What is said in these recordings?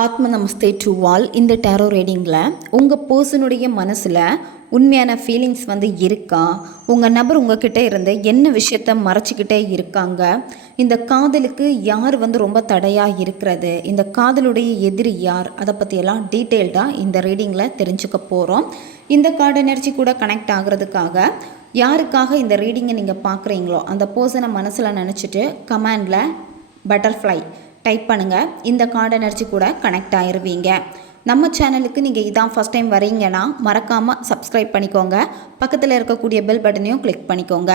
ஆத்ம நமஸ்தே to all. இந்த tarot ரீடிங்கில் உங்கள் பர்சனுடைய மனசில் உண்மையான ஃபீலிங்ஸ் இருக்கா? உங்கள் நபர் உங்ககிட்ட இருந்து என்ன விஷயத்த மறைச்சிக்கிட்டே இருக்காங்க? இந்த காதலுக்கு யார் ரொம்ப தடையாக இருக்கிறது? இந்த காதலுடைய எதிரி யார்? அதை பற்றியெல்லாம் டீட்டெயில்டாக இந்த ரீடிங்கில் தெரிஞ்சுக்க போகிறோம். இந்த கார்டு எனர்ஜி கூட கனெக்ட் ஆகிறதுக்காக யாருக்காக இந்த ரீடிங்கை நீங்கள் பார்க்குறீங்களோ அந்த பர்சனை மனசில் நினச்சிட்டு கமெண்டில் பட்டர்ஃப்ளை டைப் பண்ணுங்கள். இந்த கார்டு எனர்ஜி கூட கனெக்ட் ஆகிருவீங்க. நம்ம சேனலுக்கு நீங்கள் இதான் ஃபஸ்ட் டைம் வரீங்கன்னா மறக்காமல் சப்ஸ்கிரைப் பண்ணிக்கோங்க. பக்கத்தில் இருக்கக்கூடிய பெல் பட்டனையும் கிளிக் பண்ணிக்கோங்க.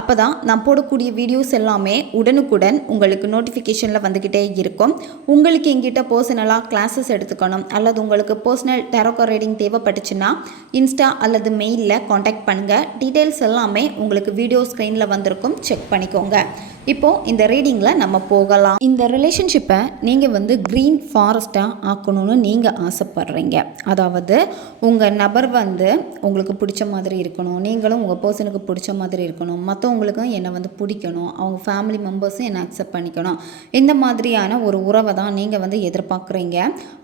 அப்போ தான் நான் போடக்கூடிய வீடியோஸ் எல்லாமே உடனுக்குடன் உங்களுக்கு நோட்டிஃபிகேஷனில் வந்துக்கிட்டே இருக்கும். உங்களுக்கு எங்கிட்ட பர்சனலாக கிளாஸஸ் எடுத்துக்கணும் அல்லது உங்களுக்கு பர்சனல் டேரோ கார்டு ரீடிங் தேவைப்பட்டுச்சுன்னா இன்ஸ்டா அல்லது மெயிலில் காண்டாக்ட் பண்ணுங்கள். டீட்டெயில்ஸ் எல்லாமே உங்களுக்கு வீடியோ ஸ்க்ரீனில் வந்திருக்கும், செக் பண்ணிக்கோங்க. இப்போது இந்த ரீடிங்கில் நம்ம போகலாம். இந்த ரிலேஷன்ஷிப்பை நீங்கள் க்ரீன் ஃபாரஸ்ட்டாக ஆக்கணும்னு நீங்கள் ஆசைப்படுறீங்க. அதாவது உங்கள் நபர் உங்களுக்கு பிடிச்ச மாதிரி இருக்கணும், நீங்களும் உங்கள் பர்சனுக்கு பிடிச்ச மாதிரி இருக்கணும், மற்றவங்களுக்கும் என்னை பிடிக்கணும், அவங்க ஃபேமிலி மெம்பர்ஸும் என்னை அக்செப்ட் பண்ணிக்கணும். இந்த மாதிரியான ஒரு உறவை தான் நீங்கள் எதிர்பார்க்குறீங்க.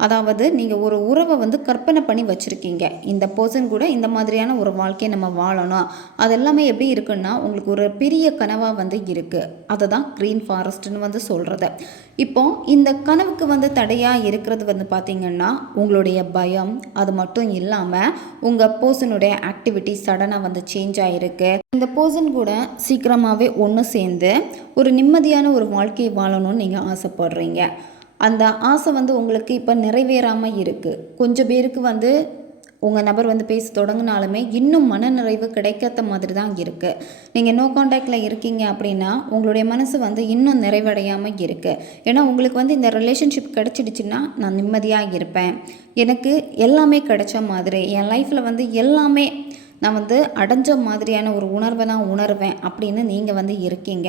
அதாவது நீங்கள் ஒரு உறவை கற்பனை பண்ணி வச்சுருக்கீங்க. இந்த பர்சன் கூட இந்த மாதிரியான ஒரு வாழ்க்கையை நம்ம வாழணும். அதெல்லாமே எப்படி இருக்குன்னா உங்களுக்கு ஒரு பெரிய கனவாக இருக்குது. அதை தான் க்ரீன் ஃபாரஸ்ட்னு சொல்கிறது. இப்போ இந்த கனவுக்கு தடையாக இருக்கிறது பார்த்திங்கன்னா உங்களுடைய பயம். அது மட்டும் இல்லாமல் உங்கள் பர்சனுடைய ஆக்டிவிட்டி சடனாக சேஞ்ச் ஆகிருக்கு. இந்த பர்சன் கூட சீக்கிரமாகவே ஒன்று சேர்ந்து ஒரு நிம்மதியான ஒரு வாழ்க்கையை வாழணும்னு நீங்கள் ஆசைப்படுறீங்க. அந்த ஆசை உங்களுக்கு இப்போ நிறைவேறாமல் இருக்குது. கொஞ்சம் பேருக்கு உங்கள் நபர் பேச தொடங்கினாலுமே இன்னும் மனநிறைவு கிடைக்காத மாதிரி தான் இருக்குது. நீங்கள் நோ காண்டாக்டில் இருக்கீங்க அப்படின்னா உங்களுடைய மனசு இன்னும் நிறைவடையாமல் இருக்குது. ஏன்னா உங்களுக்கு இந்த ரிலேஷன்ஷிப் கிடச்சிடுச்சுன்னா நான் நிம்மதியாக இருப்பேன், எனக்கு எல்லாமே கிடைச்ச மாதிரி, என் லைஃப்பில் எல்லாமே நான் அடைஞ்ச மாதிரியான ஒரு உணர்வை நான் உணர்வேன் அப்படின்னு நீங்கள் இருக்கீங்க.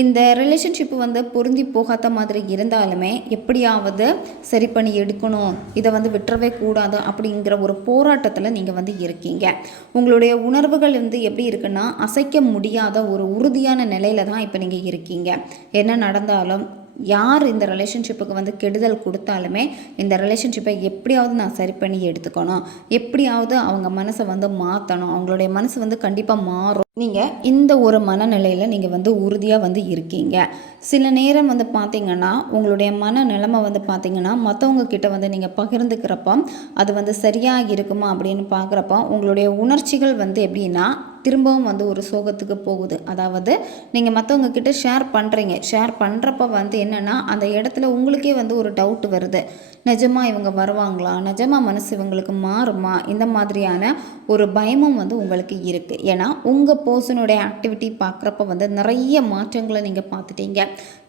இந்த ரிலேஷன்ஷிப்பு பொருந்தி போகாத மாதிரி இருந்தாலுமே எப்படியாவது சரி பண்ணி எடுக்கணும், இதை விட்டுறவே கூடாது அப்படிங்கிற ஒரு போராட்டத்தில் நீங்கள் இருக்கீங்க. உங்களுடைய உணர்வுகள் எப்படி இருக்குன்னா அசைக்க முடியாத ஒரு உறுதியான நிலையில் தான் இப்போ நீங்கள் இருக்கீங்க. என்ன நடந்தாலும் யார் இந்த ரிலேஷன்ஷிப்புக்கு கெடுதல் கொடுத்தாலுமே இந்த ரிலேஷன்ஷிப்பை எப்படியாவது நான் சரி பண்ணி எடுத்துக்கணும், எப்படியாவது அவங்க மனசை மாற்றணும், அவங்களுடைய மனசு கண்டிப்பாக மாறும். நீங்கள் இந்த ஒரு மனநிலையில் நீங்கள் உறுதியாக இருக்கீங்க. சில நேரம் பார்த்திங்கன்னா உங்களுடைய மனநிலைமை பார்த்திங்கன்னா மற்றவங்க கிட்ட நீங்கள் பகிர்ந்துக்கிறப்போ அது சரியாக இருக்குமா அப்படின்னு பார்க்குறப்போ உங்களுடைய உணர்ச்சிகள் எப்படின்னா திரும்பவும் ஒரு சோகத்துக்கு போகுது. அதாவது நீங்கள் மற்றவங்க கிட்ட ஷேர் பண்ணுறீங்க, ஷேர் பண்ணுறப்ப என்னென்னா அந்த இடத்துல உங்களுக்கே ஒரு டவுட் வருது. நிஜமாக இவங்க வருவாங்களா, நிஜமாக மனசு இவங்களுக்கு மாறுமா, இந்த மாதிரியான ஒரு பயமும் உங்களுக்கு இருக்குது. ஏன்னா உங்கள் பர்சனுடைய ஆக்டிவிட்டி பார்க்குறப்ப நிறைய மாற்றங்களை நீங்கள் பார்த்துட்டீங்க.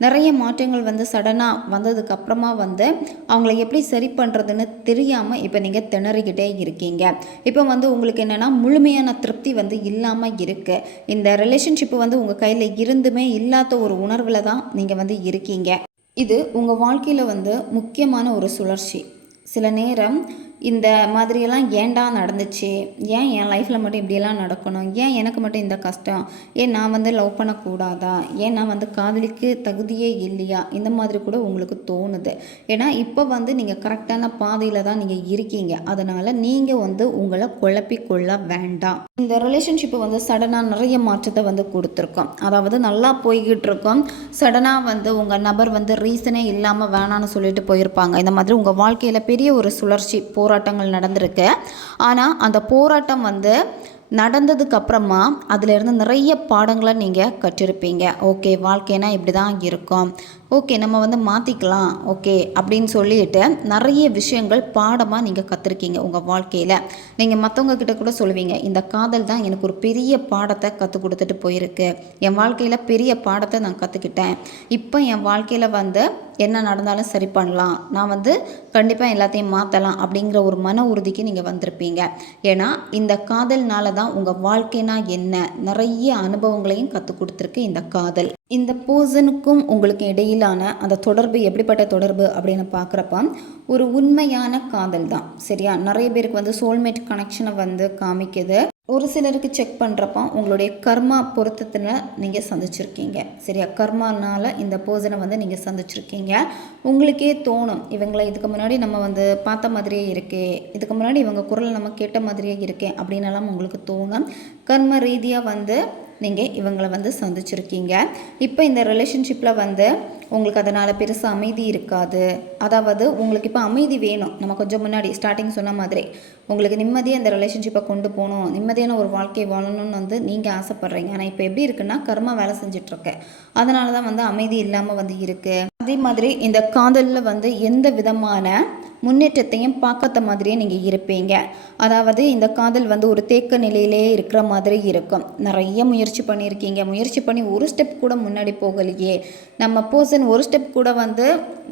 நிறைய மாற்றங்கள் சடனாக வந்ததுக்கப்புறமா அவங்கள எப்படி சரி பண்ணுறதுன்னு தெரியாமல் இப்போ நீங்கள் திணறிக்கிட்டே இருக்கீங்க. இப்போ உங்களுக்கு என்னென்னா முழுமையான திருப்தி இல்லாமல் இருக்குது. இந்த ரிலேஷன்ஷிப்பு உங்கள் கையில் இருந்துமே இல்லாத ஒரு உணர்வில் தான் நீங்கள் இருக்கீங்க. இது உங்கள் வாழ்க்கையில் முக்கியமான ஒரு சுழற்சி. சில நேரம் இந்த மாதிரியெல்லாம் ஏன்டா நடந்துச்சு, ஏன் என் லைஃப்பில் மட்டும் இப்படியெல்லாம் நடக்கணும், ஏன் எனக்கு மட்டும் இந்த கஷ்டம், ஏன் நான் லவ் பண்ணக்கூடாதா, ஏன் நான் காதலிக்கு தகுதியே இல்லையா, இந்த மாதிரி கூட உங்களுக்கு தோணுது. ஏன்னா இப்போ நீங்கள் கரெக்டான பாதையில் தான் நீங்கள் இருக்கீங்க. அதனால் நீங்கள் உங்களை குழப்பிக்கொள்ள வேண்டாம். இந்த ரிலேஷன்ஷிப்பு சடனாக நிறைய மாற்றத்தை கொடுத்துருக்கோம். அதாவது நல்லா போய்கிட்டு இருக்கோம், சடனாக உங்கள் நபர் ரீசனே இல்லாமல் வேணான்னு சொல்லிட்டு போயிருப்பாங்க. இந்த மாதிரி உங்கள் வாழ்க்கையில் பெரிய ஒரு சுழற்சி போராட்டங்கள் நடந்திருக்கு. ஆனால் அந்த போராட்டம் நடந்ததுக்கப்புறமா அதிலிருந்து நிறைய பாடங்களை நீங்கள் கற்றிருப்பீங்க. ஓகே, வாழ்க்கைனா இப்படி தான் இருக்கும், ஓகே நம்ம மாற்றிக்கலாம், ஓகே அப்படின்னு சொல்லிட்டு நிறைய விஷயங்கள் பாடமாக நீங்கள் கற்றுருக்கீங்க உங்கள் வாழ்க்கையில். நீங்கள் மற்றவங்க கிட்ட கூட சொல்லுவீங்க, இந்த காதல் தான் எனக்கு ஒரு பெரிய பாடத்தை கற்றுக் கொடுத்துட்டு போயிருக்கு, என் வாழ்க்கையில் பெரிய பாடத்தை நான் கற்றுக்கிட்டேன், இப்போ என் வாழ்க்கையில் என்ன நடந்தாலும் சரி பண்ணலாம், நான் கண்டிப்பாக எல்லாத்தையும் மாற்றலாம் அப்படிங்கிற ஒரு மன உறுதிக்கு நீங்கள் வந்திருப்பீங்க. ஏன்னா இந்த காதல்னால தான் உங்கள் வாழ்க்கைனா என்ன நிறைய அனுபவங்களையும் கற்றுக் கொடுத்துருக்கு இந்த காதல். இந்த பர்சனுக்கும் உங்களுக்கு இடையிலான அந்த தொடர்பு எப்படிப்பட்ட தொடர்பு அப்படின்னு பார்க்குறப்ப ஒரு உண்மையான காதல் தான். சரியா? நிறைய பேருக்கு சோல்மேட் கனெக்ஷனை காமிக்குது. ஒரு சிலருக்கு செக் பண்ணுறப்போ உங்களுடைய கர்மா பொருத்தத்தில் நீங்கள் சந்திச்சிருக்கீங்க. சரியா? கர்மானால் இந்த பர்சனை வந்து நீங்கள் சந்திச்சிருக்கீங்க. உங்களுக்கே தோணும், இவங்களை இதுக்கு முன்னாடி நம்ம வந்து பார்த்த மாதிரியே இருக்கே, இதுக்கு முன்னாடி இவங்க குரல் நம்ம கேட்ட மாதிரியே இருக்கே அப்படின்னலாம் உங்களுக்கு தோணும். கர்ம ரீதியாக வந்து நீங்கள் இவங்களை வந்து சந்திச்சிருக்கீங்க. இப்போ இந்த ரிலேஷன்ஷிப்பில் வந்து உங்களுக்கு அதனால் பெருசாக அமைதி இருக்காது. அதாவது உங்களுக்கு இப்போ அமைதி வேணும். நம்ம கொஞ்சம் முன்னாடி ஸ்டார்டிங் சொன்ன மாதிரி உங்களுக்கு நிம்மதியாக இந்த ரிலேஷன்ஷிப்பை கொண்டு போகணும், நிம்மதியான ஒரு வாழ்க்கையை வாழணும்னு வந்து நீங்கள் ஆசைப்பட்றீங்க. ஆனால் இப்போ எப்படி இருக்குன்னா கர்மா வேலை செஞ்சிட்ருக்கு, அதனால தான் வந்து அமைதி இல்லாமல் வந்து இருக்குது. அதே மாதிரி இந்த காதலில் வந்து எந்த விதமான முன்னேற்றத்தையும் பார்க்காத மாதிரியே நீங்கள் இருப்பீங்க. அதாவது இந்த காதல் வந்து ஒரு தேக்க நிலையிலே இருக்கிற மாதிரி இருக்கும். நிறைய முயற்சி பண்ணியிருக்கீங்க, முயற்சி பண்ணி ஒரு ஸ்டெப் கூட முன்னாடி போகலையே, நம்ம பர்சன் ஒரு ஸ்டெப் கூட வந்து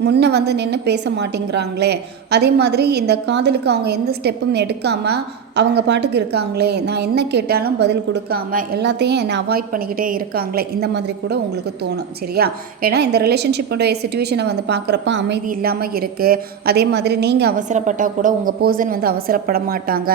முன்ன வந்து நின்று பேச மாட்டேங்கிறாங்களே, அதே மாதிரி இந்த காதலுக்கு அவங்க எந்த ஸ்டெப்பும் எடுக்காமல் அவங்க பாட்டுக்கு இருக்காங்களே, நான் என்ன கேட்டாலும் பதில் கொடுக்காம எல்லாத்தையும் என்னை அவாய்ட் பண்ணிக்கிட்டே இருக்காங்களே, இந்த மாதிரி கூட உங்களுக்கு தோணும். சரியா? ஏன்னா இந்த ரிலேஷன்ஷிப்போடைய சுச்சுவேஷனை வந்து பார்க்குறப்ப அமைதி இல்லாமல் இருக்குது. அதே மாதிரி நீங்கள் அவசரப்பட்டால் கூட உங்கள் பர்சன் வந்து அவசரப்பட மாட்டாங்க.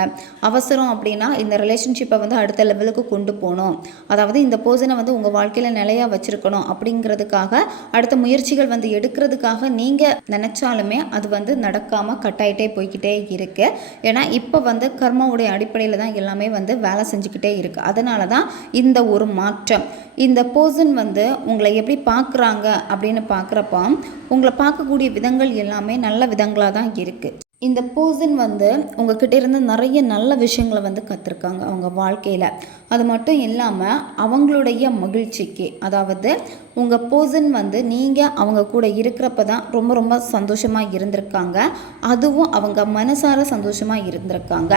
அவசரம் அப்படின்னா இந்த ரிலேஷன்ஷிப்பை வந்து அடுத்த லெவலுக்கு கொண்டு போகணும், அதாவது இந்த பர்சனை வந்து உங்கள் வாழ்க்கையில் நிலையாக வச்சுருக்கணும் அப்படிங்கிறதுக்காக அடுத்த முயற்சிகள் வந்து எடுக்கிறதுக்காக நீங்கள் நினச்சாலுமே அது வந்து நடக்காமல் கட்டாயிட்டே போய்கிட்டே இருக்குது. ஏன்னா இப்போ வந்து கர்மாவுடைய அடிப்படையில் தான் எல்லாமே வந்து வேலை செஞ்சுக்கிட்டே இருக்குது. அதனால தான் இந்த ஒரு மாற்றம். இந்த பர்சன் வந்து உங்களை எப்படி பார்க்குறாங்க அப்படின்னு பார்க்குறப்போ உங்களை பார்க்கக்கூடிய விதங்கள் எல்லாமே நல்ல விதங்களாக தான் இருக்குது. இந்த பர்சன் வந்து உங்ககிட்ட இருந்து நிறைய நல்ல விஷயங்களை வந்து கற்றுருக்காங்க அவங்க வாழ்க்கையில். அது மட்டும் இல்லாமல் அவங்களுடைய மகிழ்ச்சிக்கு, அதாவது உங்கள் பர்சன் வந்து நீங்கள் அவங்க கூட இருக்கிறப்ப தான் ரொம்ப ரொம்ப சந்தோஷமாக இருந்திருக்காங்க. அதுவும் அவங்க மனசார சந்தோஷமாக இருந்திருக்காங்க.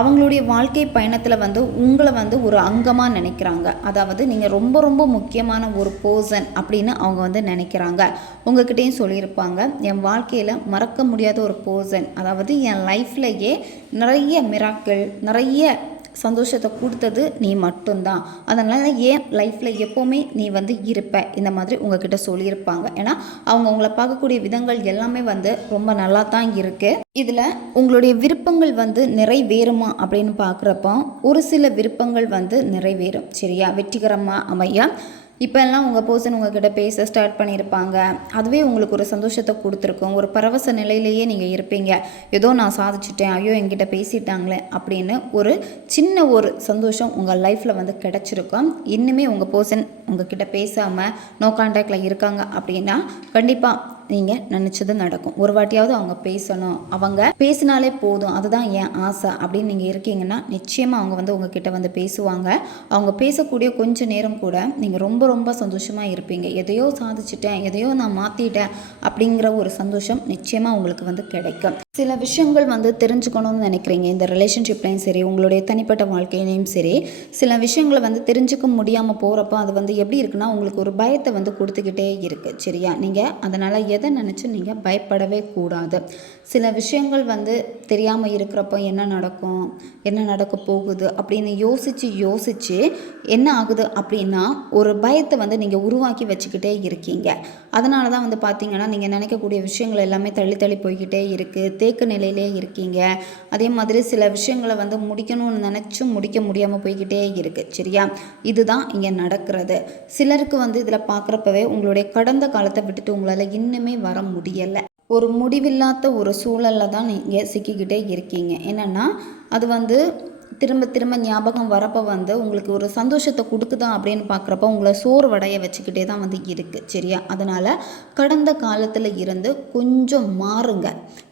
அவங்களுடைய வாழ்க்கை பயணத்தில் வந்து உங்களை வந்து ஒரு அங்கமாக நினைக்கிறாங்க. அதாவது நீங்கள் ரொம்ப ரொம்ப முக்கியமான ஒரு பர்சன் அப்படின்னு அவங்க வந்து நினைக்கிறாங்க. உங்ககிட்டையும் சொல்லியிருப்பாங்க, என் வாழ்க்கையில் மறக்க முடியாத ஒரு பர்சன், அதாவது என் லைஃப்லையே நிறைய மிராக்கிள், நிறைய சந்தோஷத்தை கொடுத்தது நீ மட்டும்தான், அதனால் ஏன் லைஃப்பில் எப்போவுமே நீ வந்து இருப்ப, இந்த மாதிரி உங்ககிட்ட சொல்லியிருப்பாங்க. ஏன்னா அவங்க உங்களை பார்க்கக்கூடிய விதங்கள் எல்லாமே வந்து ரொம்ப நல்லா தான் இருக்குது. இதில் உங்களுடைய விருப்பங்கள் வந்து நிறைவேறுமா அப்படின்னு பார்க்குறப்போ ஒரு சில விருப்பங்கள் வந்து நிறைவேறும். சரியா? வெற்றிகரமாக அமையா. இப்போ எல்லாம் உங்கள் பர்சன் உங்ககிட்ட பேச ஸ்டார்ட் பண்ணியிருப்பாங்க. அதுவே உங்களுக்கு ஒரு சந்தோஷத்தை கொடுத்துருக்கும். ஒரு பரவச நிலையிலேயே நீங்கள் இருப்பீங்க. ஏதோ நான் சாதிச்சிட்டேன், ஐயோ என்கிட்ட பேசிட்டாங்களே அப்படின்னு ஒரு சின்ன ஒரு சந்தோஷம் உங்கள் லைஃப்பில் வந்து கிடச்சிருக்கும். இன்னுமே உங்கள் பர்சன் உங்ககிட்ட பேசாமல் நோ கான்டாக்டில் இருக்காங்க அப்படின்னா கண்டிப்பாக நீங்கள் நினச்சது நடக்கும். ஒரு வாட்டியாவது அவங்க பேசணும், அவங்க பேசினாலே போதும், அதுதான் என் ஆசை அப்படின்னு நீங்கள் இருக்கீங்கன்னா நிச்சயமாக அவங்க வந்து உங்ககிட்ட வந்து பேசுவாங்க. அவங்க பேசக்கூடிய கொஞ்சம் நேரம் கூட நீங்கள் ரொம்ப ரொம்ப சந்தோஷமாக இருப்பீங்க. எதையோ சாதிச்சிட்டேன், எதையோ நான் மாற்றிட்டேன் அப்படிங்கிற ஒரு சந்தோஷம் நிச்சயமாக உங்களுக்கு வந்து கிடைக்கும். சில விஷயங்கள் வந்து தெரிஞ்சுக்கணும்னு நினைக்கிறீங்க இந்த ரிலேஷன்ஷிப்லையும் சரி, உங்களுடைய தனிப்பட்ட வாழ்க்கையிலையும் சரி, சில விஷயங்களை வந்து தெரிஞ்சுக்க முடியாமல் போகிறப்போ அது வந்து எப்படி இருக்குன்னா உங்களுக்கு ஒரு பயத்தை வந்து கொடுத்துக்கிட்டே இருக்குது. சரியா? நீங்கள் அதனால் எதை நினச்சும் நீங்கள் பயப்படவே கூடாது. சில விஷயங்கள் வந்து தெரியாமல் இருக்கிறப்போ என்ன நடக்கும், என்ன நடக்க போகுது அப்படின்னு யோசித்து என்ன ஆகுது அப்படின்னா ஒரு பயத்தை வந்து நீங்கள் உருவாக்கி வச்சுக்கிட்டே இருக்கீங்க. அதனால தான் வந்து பார்த்திங்கன்னா நீங்கள் நினைக்கக்கூடிய விஷயங்கள் எல்லாமே தள்ளி போய்கிட்டே இருக்குது, தேக்க நிலையிலே இருக்கீங்க. அதே மாதிரி சில விஷயங்களை வந்து முடிக்கணும்னு நினச்சும் முடிக்க முடியாமல் போய்கிட்டே இருக்குது. சரியா? இதுதான் இங்கே நடக்கிறது. சிலருக்கு வந்து இதில் பார்க்குறப்பவே உங்களுடைய கடந்த காலத்தை விட்டுட்டு உங்களால் இன்னுமே வர முடியலை. ஒரு முடிவில்லாத ஒரு சூழலில் தான் நீங்கள் சிக்கிக்கிட்டே இருக்கீங்க. என்னென்னா அது வந்து திரும்ப ஞாபகம் வரப்போ வந்து உங்களுக்கு ஒரு சந்தோஷத்தை கொடுக்குதா அப்படின்னு பார்க்குறப்ப உங்களை சோர்வடைய வச்சுக்கிட்டே தான் வந்து இருக்குது. சரியா? அதனால் கடந்த காலத்தில் இருந்து கொஞ்சம்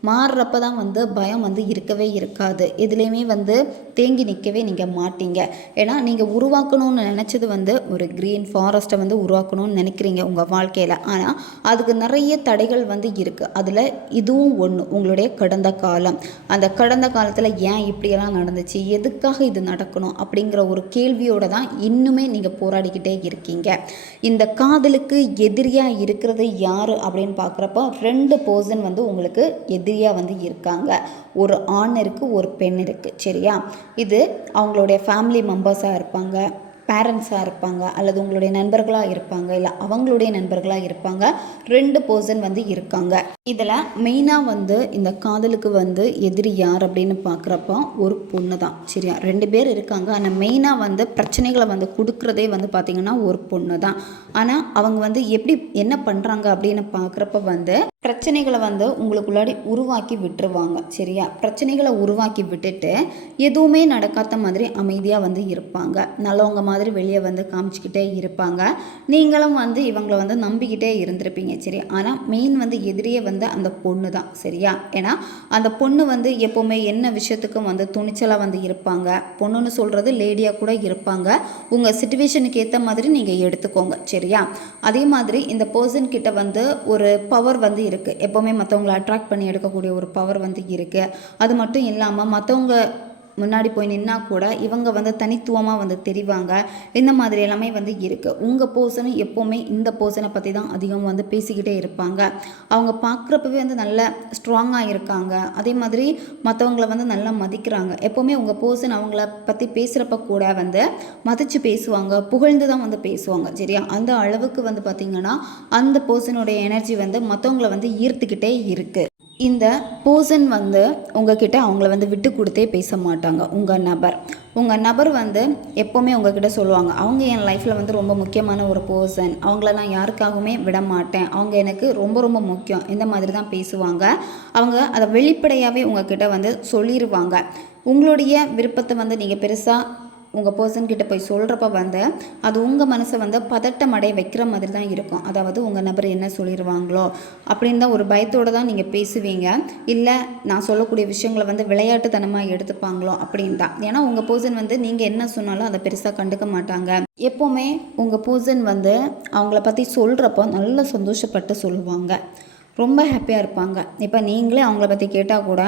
மாறுறப்ப தான் வந்து பயம் வந்து இருக்கவே இருக்காது. எதுலேயுமே வந்து தேங்கி நிற்கவே நீங்கள் மாட்டீங்க. ஏன்னா நீங்கள் உருவாக்கணும்னு நினச்சது வந்து ஒரு க்ரீன் ஃபாரஸ்ட்டை வந்து உருவாக்கணும்னு நினைக்கிறீங்க உங்கள் வாழ்க்கையில். ஆனால் அதுக்கு நிறைய தடைகள் வந்து இருக்குது. அதில் இதுவும் ஒன்று, உங்களுடைய கடந்த காலம். அந்த கடந்த காலத்தில் ஏன் இப்படியெல்லாம் நடந்துச்சு, எதுக்காக இது நடக்கணும் அப்படிங்கிற ஒரு கேள்வியோடு தான் இன்னுமே நீங்கள் போராடிக்கிட்டே இருக்கீங்க. இந்த காதலுக்கு எதிரியாக இருக்கிறது யார் அப்படின்னு பார்க்குறப்போ 2 பர்சன் வந்து உங்களுக்கு எதிரியாக வந்து இருக்காங்க. ஒரு ஆண் இருக்குது, ஒரு பெண் இருக்குது. சரியா? இது அவங்களுடைய ஃபேமிலி மெம்பர்ஸாக இருப்பாங்க, பேரண்ட்ஸாக இருப்பாங்க, அல்லது உங்களுடைய நண்பர்களாக இருப்பாங்க, இல்லை அவங்களுடைய நண்பர்களாக இருப்பாங்க. 2 பர்சன் வந்து இருக்காங்க. இதில் மெயினாக வந்து இந்த காதலுக்கு வந்து எதிரி யார் அப்படின்னு பார்க்குறப்போ ஒரு பொண்ணு தான். சரியா, 2 பேர் இருக்காங்க. ஆனால் மெயினாக வந்து பிரச்சனைகளை வந்து கொடுக்குறதே வந்து பார்த்திங்கன்னா ஒரு பொண்ணு தான். ஆனால் அவங்க வந்து எப்படி என்ன பண்ணுறாங்க அப்படின்னு பார்க்குறப்ப வந்து பிரச்சனைகளை வந்து உங்களுக்குள்ளாடி உருவாக்கி விட்டுருவாங்க. சரியா, பிரச்சனைகளை உருவாக்கி விட்டுட்டு எதுவுமே நடக்காத மாதிரி அமைதியாக வந்து இருப்பாங்க. நல்லவங்க மாதிரி வெளியே வந்து காமிச்சிக்கிட்டே இருப்பாங்க. நீங்களும் வந்து இவங்களை வந்து நம்பிக்கிட்டே இருந்திருப்பீங்க. சரி, ஆனால் மெயின் வந்து எதிரியே வந்து அந்த பொண்ணு தான். சரியா, ஏன்னா அந்த பொண்ணு வந்து எப்போவுமே என்ன விஷயத்துக்கும் வந்து துணிச்சலாக வந்து இருப்பாங்க. பொண்ணுன்னு சொல்கிறது லேடியாக கூட இருப்பாங்க. உங்கள் சிச்சுவேஷனுக்கு ஏற்ற மாதிரி நீங்கள் எடுத்துக்கோங்க. சரியா, அதே மாதிரி இந்த பர்சன் கிட்ட வந்து ஒரு பவர் வந்து இருக்குது. எப்போவுமே மற்றவங்களை அட்ராக்ட் பண்ணி எடுக்கக்கூடிய ஒரு பவர் வந்து இருக்குது. அது மட்டும் இல்லாமல் மற்றவங்க முன்னாடி போய் நின்னா கூட இவங்க வந்து தனித்துவமாக வந்து தெரிவாங்க. இந்த மாதிரி எல்லாமே வந்து இருக்குது. உங்கள் பர்சனும் எப்போவுமே இந்த பர்சனை பற்றி தான் அதிகம் வந்து பேசிக்கிட்டே இருப்பாங்க. அவங்க பார்க்குறப்பவே வந்து நல்ல ஸ்ட்ராங்காக இருக்காங்க. அதே மாதிரி மற்றவங்கள வந்து நல்லா மதிக்கிறாங்க. எப்போவுமே உங்கள் பர்சன் அவங்கள பற்றி பேசுகிறப்ப கூட வந்து மதித்து பேசுவாங்க, புகழ்ந்து தான் வந்து பேசுவாங்க. சரியா, அந்த அளவுக்கு வந்து பார்த்திங்கன்னா அந்த பர்சனுடைய எனர்ஜி வந்து மற்றவங்கள வந்து ஈர்த்துக்கிட்டே இருக்குது. இந்த பர்சன் வந்து உங்ககிட்ட அவங்கள வந்து விட்டு கொடுத்தே பேச மாட்டாங்க. உங்கள் நபர் வந்து எப்போவுமே உங்ககிட்ட சொல்லுவாங்க, அவங்க என் லைஃப்பில் வந்து ரொம்ப முக்கியமான ஒரு பர்சன், அவங்கள நான் யாருக்காகவுமே விட மாட்டேன், அவங்க எனக்கு ரொம்ப ரொம்ப முக்கியம், இந்த மாதிரி தான் பேசுவாங்க. அவங்க அதை வெளிப்படையாகவே உங்ககிட்ட வந்து சொல்லிடுவாங்க. உங்களுடைய விருப்பத்தை வந்து நீங்கள் பெருசாக உங்கள் பர்சன்கிட்ட போய் சொல்கிறப்ப வந்து அது உங்கள் மனசை வந்து பதட்டம் அடைய வைக்கிற மாதிரி தான் இருக்கும். அதாவது உங்கள் நபர் என்ன சொல்லிடுவாங்களோ அப்படின்னு தான் ஒரு பயத்தோடு தான் நீங்கள் பேசுவீங்க. இல்லை நான் சொல்லக்கூடிய விஷயங்களை வந்து விளையாட்டுத்தனமாக எடுத்துப்பாங்களோ அப்படின்னு தான். ஏன்னா உங்கள் பர்சன் வந்து நீங்கள் என்ன சொன்னாலும் அதை பெருசாக கண்டுக்க மாட்டாங்க. எப்போவுமே உங்கள் பர்சன் வந்து அவங்கள பற்றி சொல்கிறப்போ நல்லா சந்தோஷப்பட்டு சொல்லுவாங்க, ரொம்ப ஹாப்பியாக இருப்பாங்க. இப்போ நீங்களே அவங்கள பற்றி கேட்டால் கூட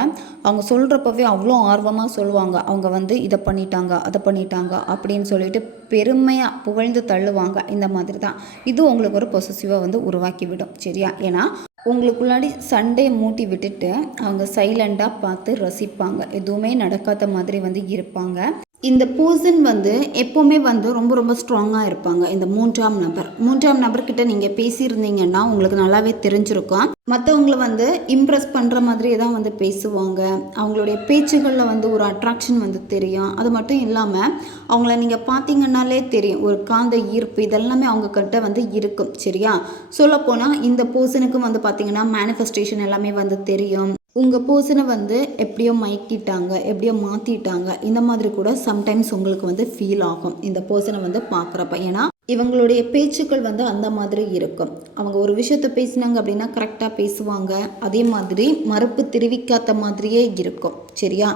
அவங்க சொல்கிறப்பவே அவ்வளோ ஆர்வமாக சொல்லுவாங்க. அவங்க வந்து இதை பண்ணிட்டாங்க, அதை பண்ணிட்டாங்க அப்படின்னு சொல்லிட்டு பெருமையாக புகழ்ந்து தள்ளுவாங்க. இந்த மாதிரி தான் இது உங்களுக்கு ஒரு பொசசிவாக வந்து உருவாக்கி விடும். சரியா, ஏன்னா உங்களுக்குள்ளாடி சண்டையை மூட்டி விட்டுட்டு அவங்க சைலண்டாக பார்த்து ரசிப்பாங்க. எதுவுமே நடக்காத மாதிரி வந்து இருப்பாங்க. இந்த பர்சன் வந்து எப்போவுமே வந்து ரொம்ப ரொம்ப ஸ்ட்ராங்காக இருப்பாங்க. இந்த மூன்றாம் நபர்கிட்ட நீங்கள் பேசியிருந்தீங்கன்னா உங்களுக்கு நல்லாவே தெரிஞ்சிருக்கும். மற்றவங்கள வந்து இம்ப்ரெஸ் பண்ணுற மாதிரியே தான் வந்து பேசுவாங்க. அவங்களுடைய பேச்சுகளில் வந்து ஒரு அட்ராக்ஷன் வந்து தெரியும். அது மட்டும் இல்லாமல் அவங்கள நீங்கள் பார்த்தீங்கன்னாலே தெரியும், ஒரு காந்த ஈர்ப்பு இதெல்லாமே அவங்க கிட்ட வந்து இருக்கும். சரியா, சொல்லப்போனால் இந்த பர்சனுக்கு வந்து பார்த்திங்கன்னா மேனிஃபெஸ்டேஷன் எல்லாமே வந்து தெரியும். உங்கள் பர்சனை வந்து எப்படியோ மயக்கிட்டாங்க, எப்படியோ மாற்றிட்டாங்க, இந்த மாதிரி கூட சம்டைம்ஸ் உங்களுக்கு வந்து ஃபீல் ஆகும் இந்த பர்சனை வந்து பார்க்குறப்ப. ஏன்னா இவங்களுடைய பேச்சுக்கள் வந்து அந்த மாதிரி இருக்கும். அவங்க ஒரு விஷயத்த பேசினாங்க அப்படின்னா கரெக்டாக பேசுவாங்க. அதே மாதிரி மறுப்பு தெரிவிக்காத மாதிரியே இருக்கும். சரியா,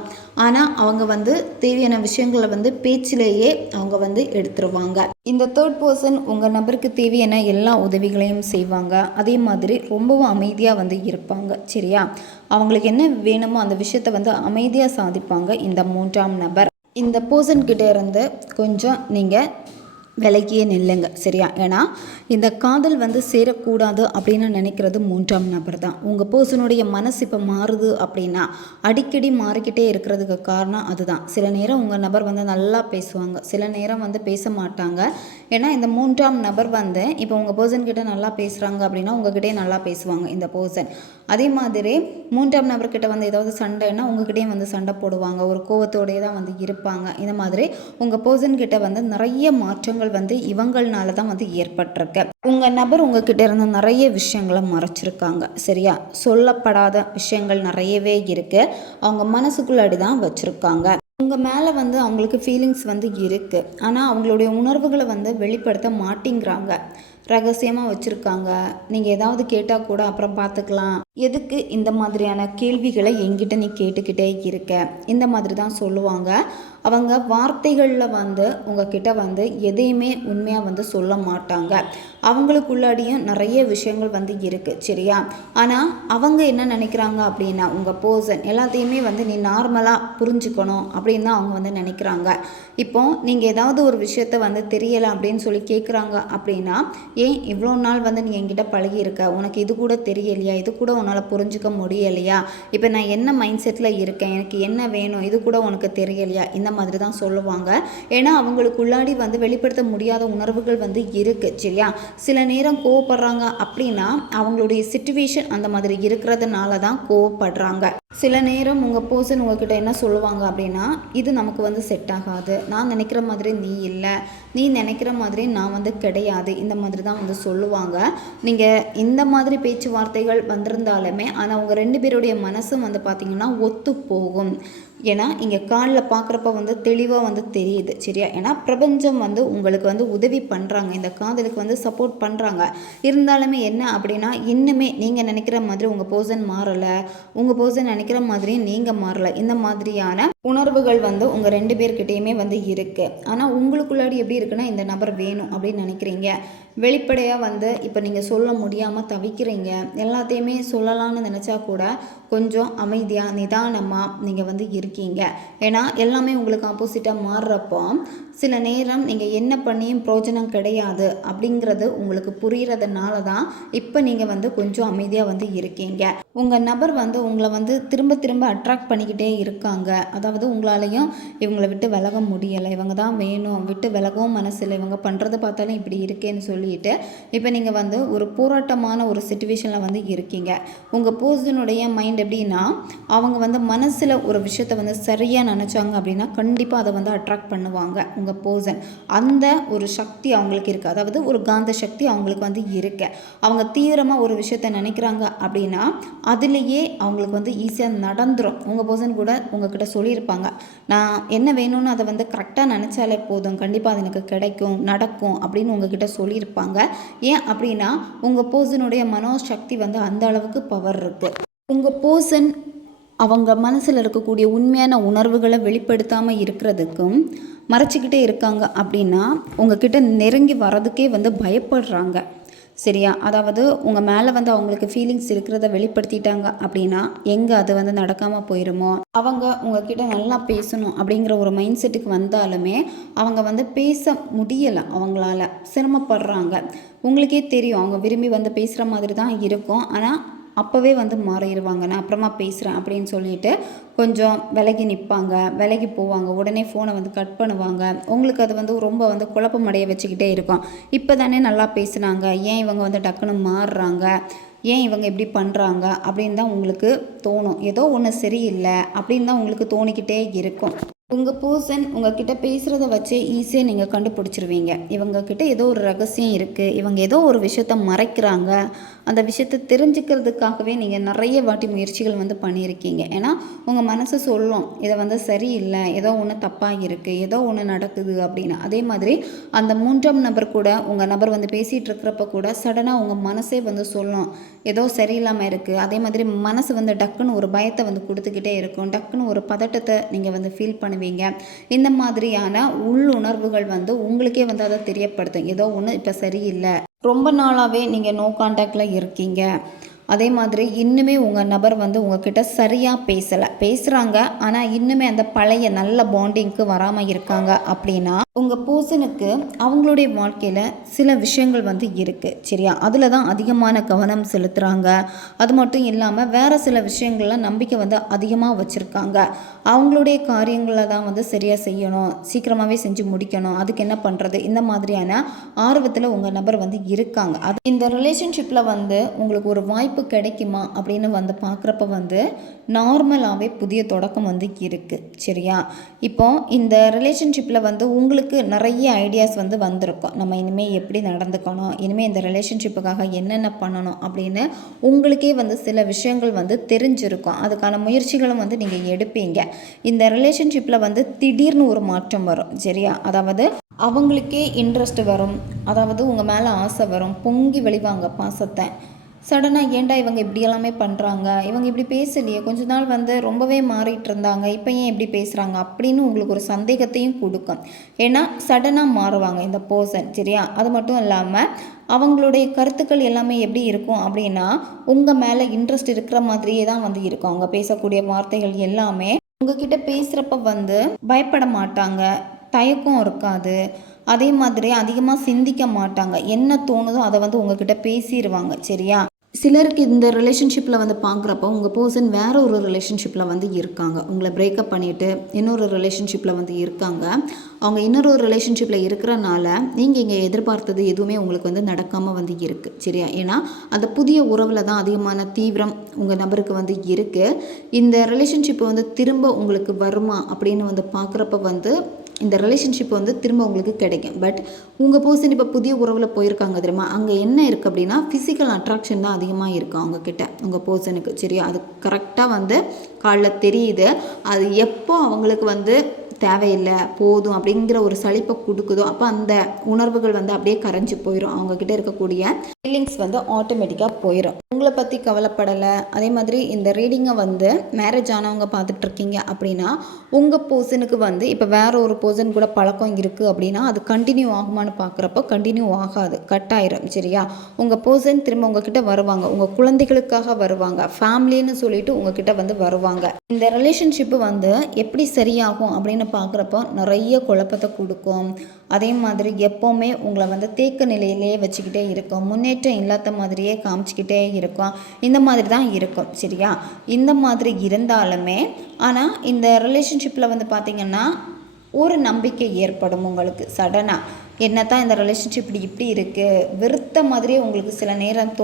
ஆனால் அவங்க வந்து தேவையான விஷயங்களை வந்து பேச்சிலேயே அவங்க வந்து எடுத்துருவாங்க. இந்த தேர்ட் பர்சன் உங்கள் நபருக்கு தேவையான எல்லா உதவிகளையும் செய்வாங்க. அதே மாதிரி ரொம்பவும் அமைதியாக வந்து இருப்பாங்க. சரியா, அவங்களுக்கு என்ன வேணுமோ அந்த விஷயத்தை வந்து அமைதியாக சாதிப்பாங்க இந்த மூன்றாம் நபர். இந்த பர்சன்கிட்ட இருந்து கொஞ்சம் நீங்கள் விலகியே நில்லுங்க. சரியா, ஏன்னா இந்த காதல் வந்து சேரக்கூடாது அப்படின்னு நினைக்கிறது மூன்றாம் நபர் தான். உங்கள் பர்சனுடைய மனசு இப்போ மாறுது அப்படின்னா அடிக்கடி மாறிக்கிட்டே இருக்கிறதுக்கு காரணம் அதுதான். சில நேரம் உங்கள் நபர் வந்து நல்லா பேசுவாங்க, சில நேரம் வந்து பேச மாட்டாங்க. ஏன்னா இந்த மூன்றாம் நபர் வந்து இப்போ உங்கள் பர்சன்கிட்ட நல்லா பேசுகிறாங்க அப்படின்னா உங்ககிட்டே நல்லா பேசுவாங்க இந்த பர்சன். அதே மாதிரி மூன்றாம் நபர்கிட்ட வந்து ஏதாவது சண்டைன்னா உங்ககிட்டே வந்து சண்டை போடுவாங்க, ஒரு கோவத்தோடையே தான் வந்து இருப்பாங்க. இந்த மாதிரி உங்கள் பர்சன்கிட்ட வந்து நிறைய மாற்றங்கள் வந்து இவங்கள்னால தான் வந்து ஏற்பட்டிருக்கு. உங்கள் நபர் உங்ககிட்ட இருந்து நிறைய விஷயங்களை மறைச்சிருக்காங்க. சரியா, சொல்லப்படாத விஷயங்கள் நிறையவே இருக்குது. அவங்க மனசுக்குள்ளாடி தான் வச்சுருக்காங்க. உங்கள் மேலே வந்து அவங்களுக்கு ஃபீலிங்ஸ் வந்து இருக்குது. ஆனால் அவங்களுடைய உணர்வுகளை வந்து வெளிப்படுத்த மாட்டேங்கிறாங்க, ரகசியமாக வச்சுருக்காங்க. நீங்கள் ஏதாவது கேட்டால் கூட அப்புறம் பார்த்துக்கலாம், எதுக்கு இந்த மாதிரியான கேள்விகளை என்கிட்ட நீ கேட்டுக்கிட்டே இருக்க, இந்த மாதிரி தான் சொல்லுவாங்க. அவங்க வார்த்தைகளில் வந்து உங்ககிட்ட வந்து எதையுமே உண்மையாக வந்து சொல்ல மாட்டாங்க. அவங்களுக்குள்ளாடியும் நிறைய விஷயங்கள் வந்து இருக்குது. சரியா, ஆனால் அவங்க என்ன நினைக்கிறாங்க அப்படின்னா உங்கள் பர்சன் எல்லாத்தையுமே வந்து நீ நார்மலாக புரிஞ்சுக்கணும் அப்படின்னு தான் அவங்க வந்து நினைக்கிறாங்க. இப்போ நீங்கள் ஏதாவது ஒரு விஷயத்த வந்து தெரியலை அப்படின்னு சொல்லி கேட்குறாங்க அப்படின்னா, ஏன் இவ்வளோ நாள் வந்து நீ என்கிட்ட பழகியிருக்க, உனக்கு இது கூட தெரியலையா, இது கூட உன்னால் புரிஞ்சுக்க முடியலையா, இப்போ நான் என்ன மைண்ட் செட்டில் இருக்கேன், எனக்கு என்ன வேணும், இது கூட உனக்கு தெரியலையா, இந்த மாதிரி தான் சொல்லுவாங்க. ஏன்னா அவங்களுக்குள்ளாடி வந்து வெளிப்படுத்த முடியாத உணர்வுகள் வந்து இருக்குது. சரியா, சில நேரம் கோவப்படுறாங்க அப்படின்னா அவங்களுடைய சிச்சுவேஷன் அந்த மாதிரி இருக்கிறதுனால தான் கோவப்படுறாங்க. சில நேரம் உங்கள் பர்சன் உங்ககிட்ட என்ன சொல்லுவாங்க அப்படின்னா, இது நமக்கு வந்து செட் ஆகாது, நான் நினைக்கிற மாதிரி நீ இல்லை, நீ நினைக்கிற மாதிரி நான் வந்து கிடையாது, இந்த மாதிரி தான் வந்து சொல்லுவாங்க. நீங்கள் இந்த மாதிரி பேச்சுவார்த்தைகள் வந்திருந்தாலுமே ஆனால் உங்கள் 2 பேருடைய மனசும் வந்து பார்த்திங்கன்னா ஒத்து போகும். ஏன்னா இங்கே காலில் பார்க்குறப்ப வந்து தெளிவாக வந்து தெரியுது. சரியா, ஏன்னா பிரபஞ்சம் வந்து உங்களுக்கு வந்து உதவி பண்ணுறாங்க, இந்த காதலுக்கு வந்து சப்போர்ட் பண்ணுறாங்க. இருந்தாலுமே என்ன அப்படின்னா, இன்னுமே நீங்கள் நினைக்கிற மாதிரி உங்கள் பர்சன் மாறலை, உங்கள் பர்சன் நினைக்கிற மாதிரி நீங்கள் மாறலை. இந்த மாதிரியான உணர்வுகள் வந்து உங்கள் 2 பேர்கிட்டையுமே வந்து இருக்குது. ஆனால் உங்களுக்குள்ளாடி எப்படி இருக்குன்னா, இந்த நபர் வேணும் அப்படின்னு நினைக்கிறீங்க. வெளிப்படையாக வந்து இப்போ நீங்கள் சொல்ல முடியாமல் தவிக்கிறீங்க. எல்லாத்தையுமே சொல்லலாம்னு நினச்சா கூட கொஞ்சம் அமைதியாக நிதானமாக நீங்கள் வந்து இருக்கீங்க. ஏன்னா எல்லாமே உங்களுக்கு ஆப்போசிட்டாக மாறுறப்போ சில நேரம் நீங்கள் என்ன பண்ணியும் பிரயோஜனம் கிடையாது அப்படிங்கிறது உங்களுக்கு புரிகிறதுனால தான் இப்போ நீங்கள் வந்து கொஞ்சம் அமைதியாக வந்து இருக்கீங்க. உங்கள் நபர் வந்து உங்களை வந்து திரும்ப திரும்ப அட்ராக்ட் பண்ணிக்கிட்டே இருக்காங்க. அதாவது உங்களாலையும் இவங்களை விட்டு விலக முடியலை, இவங்க தான் வேணும், விட்டு விலகவும் மனசில், இவங்க பண்ணுறதை பார்த்தாலும் இப்படி இருக்கேன்னு சொல்லிட்டு இப்போ நீங்கள் வந்து ஒரு போராட்டமான ஒரு சிச்சுவேஷனில் வந்து இருக்கீங்க. உங்கள் பர்சனுடைய மைண்ட் எப்படின்னா, அவங்க வந்து மனசில் ஒரு விஷயத்தை வந்து சரியாக நினச்சாங்க அப்படின்னா கண்டிப்பாக அதை வந்து அட்ராக்ட் பண்ணுவாங்க. உங்கள் பர்சன் அந்த ஒரு சக்தி அவங்களுக்கு இருக்குது, அதாவது ஒரு காந்த சக்தி அவங்களுக்கு வந்து இருக்கு. அவங்க தீவிரமாக ஒரு விஷயத்தை நினைக்கிறாங்க அப்படின்னா அதுலேயே அவங்களுக்கு வந்து ஈஸியாக நடந்துடும். உங்கள் பர்சன் கூட உங்ககிட்ட சொல்லியிருப்பாங்க, நான் என்ன வேணும்னு அதை வந்து கரெக்டாக நினச்சாலே போதும், கண்டிப்பாக அது எனக்கு கிடைக்கும், நடக்கும் அப்படின்னு உங்ககிட்ட சொல்லியிருப்பாங்க. ஏன் அப்படின்னா உங்கள் பர்சனுடைய மனோசக்தி வந்து அந்த அளவுக்கு பவர் இருக்குது. உங்கள் பர்சன் அவங்க மனசில் இருக்கக்கூடிய உண்மையான உணர்வுகளை வெளிப்படுத்தாமல் இருக்கிறதுக்கும் மறைச்சிக்கிட்டே இருக்காங்க அப்படின்னா உங்ககிட்ட நெருங்கி வரதுக்கே வந்து பயப்படுறாங்க. சரியா, அதாவது உங்கள் மேலே வந்து அவங்களுக்கு ஃபீலிங்ஸ் இருக்கிறத வெளிப்படுத்திட்டாங்க அப்படின்னா எங்கே அது வந்து நடக்காமல் போயிடுமோ, அவங்க உங்ககிட்ட நல்லா பேசணும் அப்படிங்கிற ஒரு மைண்ட் செட்டுக்கு வந்தாலுமே அவங்க வந்து பேச முடியலை, அவங்களால சிரமப்படுறாங்க. உங்களுக்கே தெரியும் அவங்க விரும்பி வந்து பேசுகிற மாதிரி தான் இருக்கும். ஆனால் அப்போவே வந்து மாறிடுவாங்க, நான் அப்புறமா பேசுகிறேன் அப்படின்னு சொல்லிட்டு கொஞ்சம் விலகி நிற்பாங்க, விலகி போவாங்க, உடனே ஃபோனை வந்து கட் பண்ணுவாங்க. உங்களுக்கு அது வந்து ரொம்ப வந்து குழப்பமடைய வச்சுக்கிட்டே இருக்கும். இப்போ தானே நல்லா பேசுனாங்க, ஏன் இவங்க வந்து டக்குன்னு மாறுறாங்க, ஏன் இவங்க இப்படி பண்ணுறாங்க அப்படின்னு தான் உங்களுக்கு தோணும். ஏதோ ஒன்று சரியில்லை அப்படின்னு தான் உங்களுக்கு தோணிக்கிட்டே இருக்கும். உங்கள் பர்சன் உங்ககிட்ட பேசுகிறத வச்சு ஈஸியாக நீங்கள் கண்டுபிடிச்சிருவீங்க, இவங்கக்கிட்ட ஏதோ ஒரு ரகசியம் இருக்குது, இவங்க ஏதோ ஒரு விஷயத்த மறைக்கிறாங்க. அந்த விஷயத்தை தெரிஞ்சுக்கிறதுக்காகவே நீங்கள் நிறைய வாட்டி முயற்சிகள் வந்து பண்ணியிருக்கீங்க. ஏன்னா உங்கள் மனசு சொல்லும், இதை வந்து சரியில்லை, ஏதோ ஒன்று தப்பாக இருக்குது, ஏதோ ஒன்று நடக்குது அப்படின்னு. அதே மாதிரி அந்த 3ஆம் நபர் கூட உங்கள் நபர் வந்து பேசிகிட்டு இருக்கிறப்ப கூட சடனாக உங்கள் மனசே வந்து சொல்லும், ஏதோ சரியில்லாமல் இருக்குது. அதே மாதிரி மனசு வந்து டக்குன்னு ஒரு பயத்தை வந்து கொடுத்துக்கிட்டே இருக்கும், டக்குன்னு ஒரு பதட்டத்தை நீங்கள் வந்து ஃபீல் பண்ணுவீங்க. இந்த மாதிரியான உள்ளுணர்வுகள் வந்து உங்களுக்கே வந்து அதை தெரியப்படுத்தும், ஏதோ ஒன்று இப்போ சரியில்லை. ரொம்ப நாளாகவே நீங்கள் நோ கான்டாக்டில் இருக்கீங்க. அதே மாதிரி இன்னுமே உங்கள் நபர் வந்து உங்ககிட்ட சரியாக பேசுகிறாங்க ஆனால் இன்னுமே அந்த பழைய நல்ல பாண்டிங்க்கு வராமல் இருக்காங்க அப்படின்னா உங்கள் பர்சனுக்கு அவங்களுடைய வாழ்க்கையில் சில விஷயங்கள் வந்து இருக்குது. சரியா, அதில் தான் அதிகமான கவனம் செலுத்துகிறாங்க. அது மட்டும் இல்லாமல் வேறு சில விஷயங்களில் நம்பிக்கை வந்து அதிகமாக வச்சுருக்காங்க. அவங்களுடைய காரியங்களை தான் வந்து சரியாக செய்யணும், சீக்கிரமாகவே செஞ்சு முடிக்கணும், அதுக்கு என்ன பண்ணுறது, இந்த மாதிரியான ஆர்வத்தில் உங்கள் நபர் வந்து இருக்காங்க. அது இந்த ரிலேஷன்ஷிப்பில் வந்து உங்களுக்கு ஒரு வாய்ப்பு கிடைக்குமா அப்படின்னு வந்து பார்க்குறப்ப வந்து நார்மலாகவே புதிய தொடக்கம் வந்து இருக்குது. சரியா, இப்போ இந்த ரிலேஷன்ஷிப்பில் வந்து உங்களுக்கு நிறைய ஐடியாஸ் வந்து வந்திருக்கும், நம்ம இனிமேல் எப்படி நடந்துக்கணும், இனிமேல் இந்த ரிலேஷன்ஷிப்புக்காக என்னென்ன பண்ணணும் அப்படின்னு உங்களுக்கே வந்து சில விஷயங்கள் வந்து தெரிஞ்சிருக்கும். அதுக்கான முயற்சிகளும் வந்து நீங்கள் எடுப்பீங்க. இந்த ரிலேஷன்ஷிப்பில் வந்து திடீர்னு ஒரு மாற்றம் வரும். சரியா, அதாவது அவங்களுக்கே இன்ட்ரெஸ்ட் வரும், அதாவது உங்கள் மேலே ஆசை வரும், பொங்கி வெளிவாங்க பாசத்தை. சடனாக ஏன்டா இவங்க இப்படி எல்லாமே பண்ணுறாங்க, இவங்க இப்படி பேசலையே, கொஞ்ச நாள் வந்து ரொம்பவே மாறிட்டு இருந்தாங்க, இப்போ ஏன் இப்படி பேசுகிறாங்க அப்படின்னு உங்களுக்கு ஒரு சந்தேகத்தையும் கொடுக்கும். ஏன்னா சடனாக மாறுவாங்க இந்த பர்சன். சரியா, அது மட்டும் இல்லாமல் அவங்களுடைய கருத்துக்கள் எல்லாமே எப்படி இருக்கும் அப்படின்னா உங்கள் மேலே இன்ட்ரெஸ்ட் இருக்கிற மாதிரியே தான் வந்து இருக்கும். அவங்க பேசக்கூடிய வார்த்தைகள் எல்லாமே உங்ககிட்ட பேசுகிறப்ப வந்து பயப்பட மாட்டாங்க, தயக்கம் இருக்காது. அதே மாதிரி அதிகமாக சிந்திக்க மாட்டாங்க, என்ன தோணுதோ அதை வந்து உங்ககிட்ட பேசிடுவாங்க. சரியா, சிலருக்கு இந்த ரிலேஷன்ஷிப்பில் வந்து பார்க்குறப்போ உங்கள் பர்சன் வேறு ஒரு ரிலேஷன்ஷிப்பில் வந்து இருக்காங்க. உங்களை பிரேக்கப் பண்ணிவிட்டு இன்னொரு ரிலேஷன்ஷிப்பில் வந்து இருக்காங்க. அவங்க இன்னொரு ரிலேஷன்ஷிப்பில் இருக்கிறனால நீங்கள் இங்கே எதிர்பார்த்தது எதுவுமே உங்களுக்கு வந்து நடக்காமல் வந்து இருக்குது. சரியா? ஏன்னா அந்த புதிய உறவில் தான் அதிகமான தீவிரம் உங்கள் நபருக்கு வந்து இருக்குது. இந்த ரிலேஷன்ஷிப் வந்து திரும்ப உங்களுக்கு வருமா அப்படின்னு வந்து பார்க்குறப்ப வந்து இந்த ரிலேஷன்ஷிப் வந்து திரும்ப உங்களுக்கு கிடைக்கும். பட் உங்கள் பர்சன் இப்போ புதிய உறவில் போயிருக்காங்க தெரியுமா, அங்கே என்ன இருக்குது அப்படின்னா ஃபிசிக்கல் அட்ராக்ஷன் தான் அதிகமாக இருக்குது அவங்கக்கிட்ட உங்கள் பர்சனுக்கு. சரியா? அது கரெக்டாக வந்து காலில் தெரியுது. அது எப்போ அவங்களுக்கு வந்து தேவையில்லை போதும் அப்படிங்கிற ஒரு சலிப்பை கொடுக்குதோ அப்போ அந்த உணர்வுகள் வந்து அப்படியே கரைஞ்சி போயிடும். அவங்கக்கிட்ட இருக்கக்கூடிய ஃபீலிங்ஸ் வந்து ஆட்டோமேட்டிக்காக போயிடும். உங்களை பற்றி கவலைப்படலை. அதே மாதிரி இந்த ரீடிங்கை வந்து மேரேஜ் ஆனவங்க பார்த்துட்ருக்கீங்க அப்படின்னா உங்கள் பர்சனுக்கு வந்து இப்போ வேற ஒரு பர்சன் கூட பழக்கம் இருக்குது அப்படின்னா அது கண்டினியூ ஆகுமான்னு பார்க்குறப்போ கண்டினியூ ஆகாது, கட் ஆயிரும். சரியா? உங்கள் பர்சன் திரும்ப உங்ககிட்ட வருவாங்க, உங்கள் குழந்தைகளுக்காக வருவாங்க, ஃபேமிலின்னு சொல்லிட்டு உங்ககிட்ட வந்து வருவாங்க. இந்த ரிலேஷன்ஷிப்பு வந்து எப்படி சரியாகும் அப்படின்னு பார்க்குறப்போ நிறைய குழப்பத்தை கொடுக்கும். அதே மாதிரி எப்போவுமே உங்களை வந்து தேக்க நிலையிலேயே வச்சுக்கிட்டே இருக்கும், முன்னேற்றம் இல்லாத மாதிரியே காமிச்சிக்கிட்டே இருக்கும். இந்த மாதிரி தான் இருக்கும். சரியா? இந்த மாதிரி இருந்தாலுமே ஆனால் இந்த ரிலேஷன்ஷிப்பில் வந்து பார்த்திங்கன்னா ஒரு நம்பிக்கை ஏற்படும் உங்களுக்கு சடனாக. என்ன தான் இந்த ரிலேஷன்ஷிப் இப்படி இருக்குது வெறுத்த மாதிரியே உங்களுக்கு சில நேரம்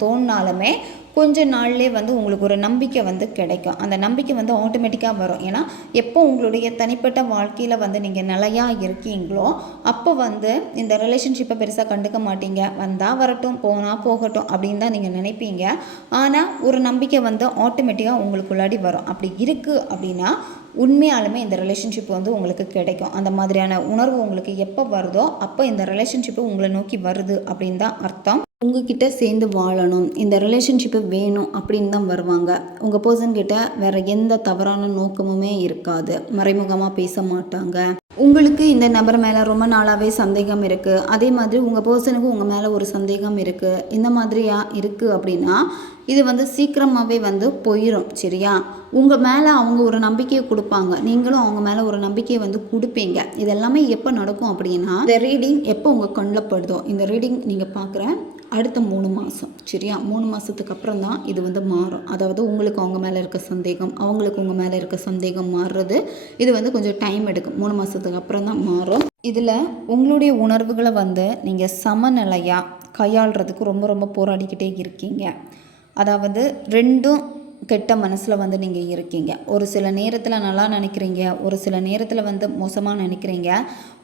தோணுனாலுமே கொஞ்ச நாள்லேயே வந்து உங்களுக்கு ஒரு நம்பிக்கை வந்து கிடைக்கும். அந்த நம்பிக்கை வந்து ஆட்டோமேட்டிக்காக வரும். ஏன்னா எப்போ உங்களுடைய தனிப்பட்ட வாழ்க்கையில் வந்து நீங்கள் நிலையாக இருக்கீங்களோ அப்போ வந்து இந்த ரிலேஷன்ஷிப்பை பெருசாக கண்டுக்க மாட்டீங்க. வந்தால் வரட்டும், போனால் போகட்டும் அப்படின்னு தான் நீங்கள் நினைப்பீங்க. ஆனால் ஒரு நம்பிக்கை வந்து ஆட்டோமேட்டிக்காக உங்களுக்குள்ளாடி வரும். அப்படி இருக்குது அப்படின்னா உண்மையாலுமே இந்த ரிலேஷன்ஷிப் வந்து உங்களுக்கு கிடைக்கும். அந்த மாதிரியான உணர்வு உங்களுக்கு எப்போ வருதோ அப்போ இந்த ரிலேஷன்ஷிப்பு உங்களை நோக்கி வருது அப்படின்னு தான் அர்த்தம். உங்ககிட்ட சேர்ந்து வாழணும், இந்த ரிலேஷன்ஷிப்பு வேணும் அப்படின்னு தான் வருவாங்க. உங்கள் பர்சன்கிட்ட வேறு எந்த தவறான நோக்கமுமே இருக்காது. மறைமுகமாக பேச மாட்டாங்க. உங்களுக்கு இந்த நபர் மேலே ரொம்ப நாளாகவே சந்தேகம் இருக்குது. அதே மாதிரி உங்கள் பர்சனுக்கு உங்கள் மேலே ஒரு சந்தேகம் இருக்குது. இந்த மாதிரியாக இருக்குது அப்படின்னா இது வந்து சீக்கிரமாகவே வந்து போயிடும். சரியா? உங்கள் மேலே அவங்க ஒரு நம்பிக்கையை கொடுப்பாங்க, நீங்களும் அவங்க மேலே ஒரு நம்பிக்கையை வந்து கொடுப்பீங்க. இது எல்லாமே எப்போ நடக்கும் அப்படின்னா இந்த ரீடிங் எப்போ உங்கள் கண்ணில் படுதோ, இந்த ரீடிங் நீங்கள் பார்க்குற அடுத்த 3 மாதம். சரியா? 3 மாதத்துக்கு அப்புறம் தான் இது வந்து மாறும். அதாவது உங்களுக்கு அவங்க மேலே இருக்க சந்தேகம், அவங்களுக்கு உங்கள் மேலே இருக்க சந்தேகம் மாறுறது இது வந்து கொஞ்சம் டைம் எடுக்கும். 3 மாதத்துக்கு அப்புறம் தான் மாறும். இதில் உங்களுடைய உணர்வுகளை வந்து நீங்கள் சமநிலையாக கையாளுறதுக்கு ரொம்ப ரொம்ப போராடிக்கிட்டே இருக்கீங்க. அதாவது ரெண்டும் கெட்ட மனசில் வந்து நீங்கள் இருக்கீங்க. ஒரு சில நேரத்தில் நல்லா நினைக்கிறீங்க, ஒரு சில நேரத்தில் வந்து மோசமாக நினைக்கிறீங்க.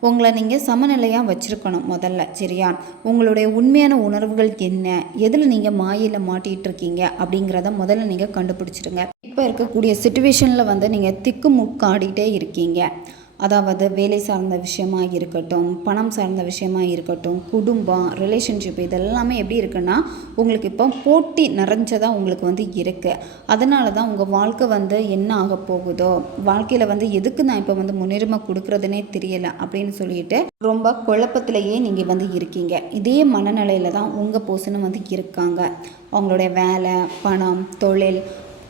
உங்களை நீங்கள் சமநிலையாக வச்சுருக்கணும் முதல்ல. சரியா? உங்களுடைய உண்மையான உணர்வுகள் என்ன, எதில் நீங்கள் மாயையில் மாட்டிகிட்டு இருக்கீங்க அப்படிங்கிறத முதல்ல நீங்கள் கண்டுபிடிச்சிடுங்க. இப்போ இருக்கக்கூடிய சுச்சுவேஷனில் வந்து நீங்கள் திக்கு முக்காடிட்டே இருக்கீங்க. அதாவது வேலை சார்ந்த விஷயமாக இருக்கட்டும், பணம் சார்ந்த விஷயமாக இருக்கட்டும், குடும்பம், ரிலேஷன்ஷிப் இதெல்லாமே எப்படி இருக்குன்னா உங்களுக்கு இப்போ போட்டி நிறைஞ்சதாக உங்களுக்கு வந்து இருக்குது. அதனால தான் உங்கள் வாழ்க்கை வந்து என்ன ஆக போகுதோ, வாழ்க்கையில் வந்து எதுக்கு நான் இப்போ வந்து முன்னுரிமை கொடுக்குறதுனே தெரியலை அப்படின்னு சொல்லிட்டு ரொம்ப குழப்பத்திலேயே நீங்கள் வந்து இருக்கீங்க. இதே மனநிலையில் தான் உங்கள் பர்சனும் வந்து இருக்காங்க. அவங்களுடைய வேலை, பணம், தொழில்,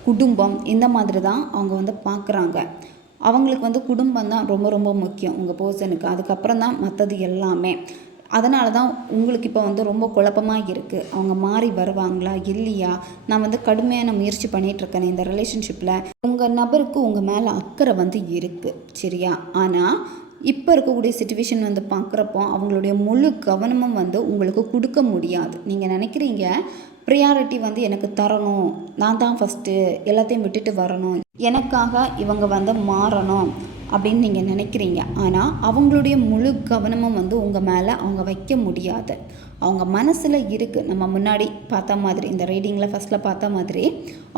குடும்பம் இந்த மாதிரி தான் அவங்க வந்து பார்க்குறாங்க. அவங்களுக்கு வந்து குடும்பம் தான் ரொம்ப ரொம்ப முக்கியம் உங்கள் பர்சனுக்கு. அதுக்கப்புறம் தான் மற்றது எல்லாமே. அதனால தான் உங்களுக்கு இப்போ வந்து ரொம்ப குழப்பமாக இருக்குது. அவங்க மாறி வருவாங்களா இல்லையா, நான் வந்து கடுமையான முயற்சி பண்ணிகிட்ருக்கேன் இந்த ரிலேஷன்ஷிப்பில். உங்கள் நபருக்கு உங்கள் மேலே அக்கறை வந்து இருக்குது. சரியா? ஆனால் இப்போ இருக்கக்கூடிய சிச்சுவேஷன் வந்து பார்க்குறப்போ அவங்களுடைய முழு கவனமும் வந்து உங்களுக்கு கொடுக்க முடியாது. நீங்கள் நினைக்கிறீங்க ப்ரியாரிட்டி வந்து எனக்கு தரணும், நான் தான் ஃபஸ்ட்டு எல்லாத்தையும் விட்டுட்டு வரணும், எனக்காக இவங்க வந்து மாறணும் அப்படின்னு நீங்கள் நினைக்கிறீங்க. ஆனால் அவங்களுடைய முழு கவனமும் வந்து உங்கள் மேலே அவங்க வைக்க முடியாது. அவங்க மனசில் இருக்குது. நம்ம முன்னாடி பார்த்த மாதிரி இந்த ரீடிங்கில் ஃபஸ்ட்டில் பார்த்த மாதிரி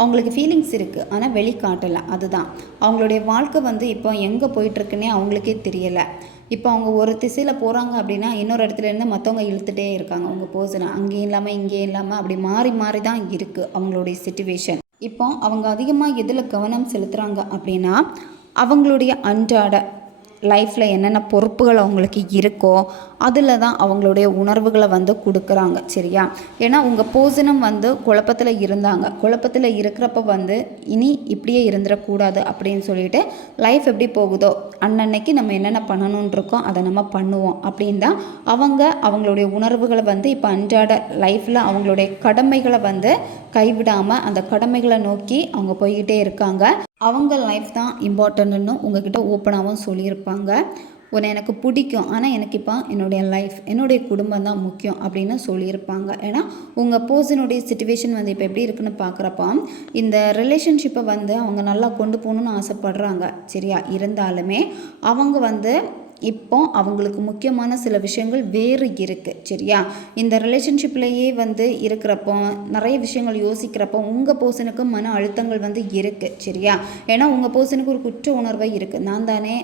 அவங்களுக்கு ஃபீலிங்ஸ் இருக்குது, ஆனால் வெளிக்காட்டலை. அதுதான் அவங்களுடைய வாழ்க்கை வந்து இப்போ எங்கே போயிட்டுருக்குன்னே அவங்களுக்கே தெரியலை. இப்போ அவங்க ஒரு திசையில் போகிறாங்க அப்படின்னா இன்னொரு இடத்துலேருந்து மற்றவங்க இழுத்துகிட்டே இருக்காங்க உங்கள் பர்சனை. அங்கேயும் இல்லாமல் இங்கேயும் இல்லாமல் அப்படி மாறி மாறி தான் இருக்குது அவங்களுடைய சிச்சுவேஷன். இப்போ அவங்க அதிகமாக எதில் கவனம் செலுத்துகிறாங்க அப்படின்னா அவங்களுடைய அன்றாட லைஃப்பில் என்னென்ன பொறுப்புகள் அவங்களுக்கு இருக்கோ அதில் தான் அவங்களுடைய உணர்வுகளை வந்து கொடுக்குறாங்க. சரியா? ஏன்னா உங்கள் போசனும் வந்து குழப்பத்தில் இருந்தாங்க. குழப்பத்தில் இருக்கிறப்ப வந்து இனி இப்படியே இருந்துடக்கூடாது அப்படின்னு சொல்லிட்டு லைஃப் எப்படி போகுதோ அன்னன்னைக்கு நம்ம என்னென்ன பண்ணணுன்னு இருக்கோம் அதை நம்ம பண்ணுவோம் அப்படின்னு தான் அவங்களுடைய உணர்வுகளை வந்து இப்போ அன்றாட லைஃப்பில் அவங்களுடைய கடமைகளை வந்து கைவிடாமல் அந்த கடமைகளை நோக்கி அவங்க போய்கிட்டே இருக்காங்க. அவங்க லைஃப் தான் இம்பார்ட்டன்ட்னு உங்ககிட்ட ஓப்பனாகவும் சொல்லியிருப்பாங்க. உன்னை எனக்கு பிடிக்கும், ஆனால் எனக்கு இப்போ என்னுடைய லைஃப் என்னுடைய குடும்பம் தான் முக்கியம் அப்படின்னு சொல்லியிருப்பாங்க. ஏன்னா உங்கள் பர்சனுடைய சிச்சுவேஷன் வந்து இப்போ எப்படி இருக்குன்னு பார்க்குறப்ப இந்த ரிலேஷன்ஷிப்பை வந்து அவங்க நல்லா கொண்டு போகணுன்னு ஆசைப்படுறாங்க. சரியா? இருந்தாலுமே அவங்க வந்து இப்போ அவங்களுக்கு முக்கியமான சில விஷயங்கள் வேறு இருக்குது. சரியா? இந்த ரிலேஷன்ஷிப்லேயே வந்து இருக்கிறப்போ நிறைய விஷயங்கள் யோசிக்கிறப்போ உங்கள் பர்சனுக்கு மன அழுத்தங்கள் வந்து இருக்குது. சரியா? ஏன்னா உங்கள் பர்சனுக்கு ஒரு குற்ற உணர்வை இருக்குது. நான் தானே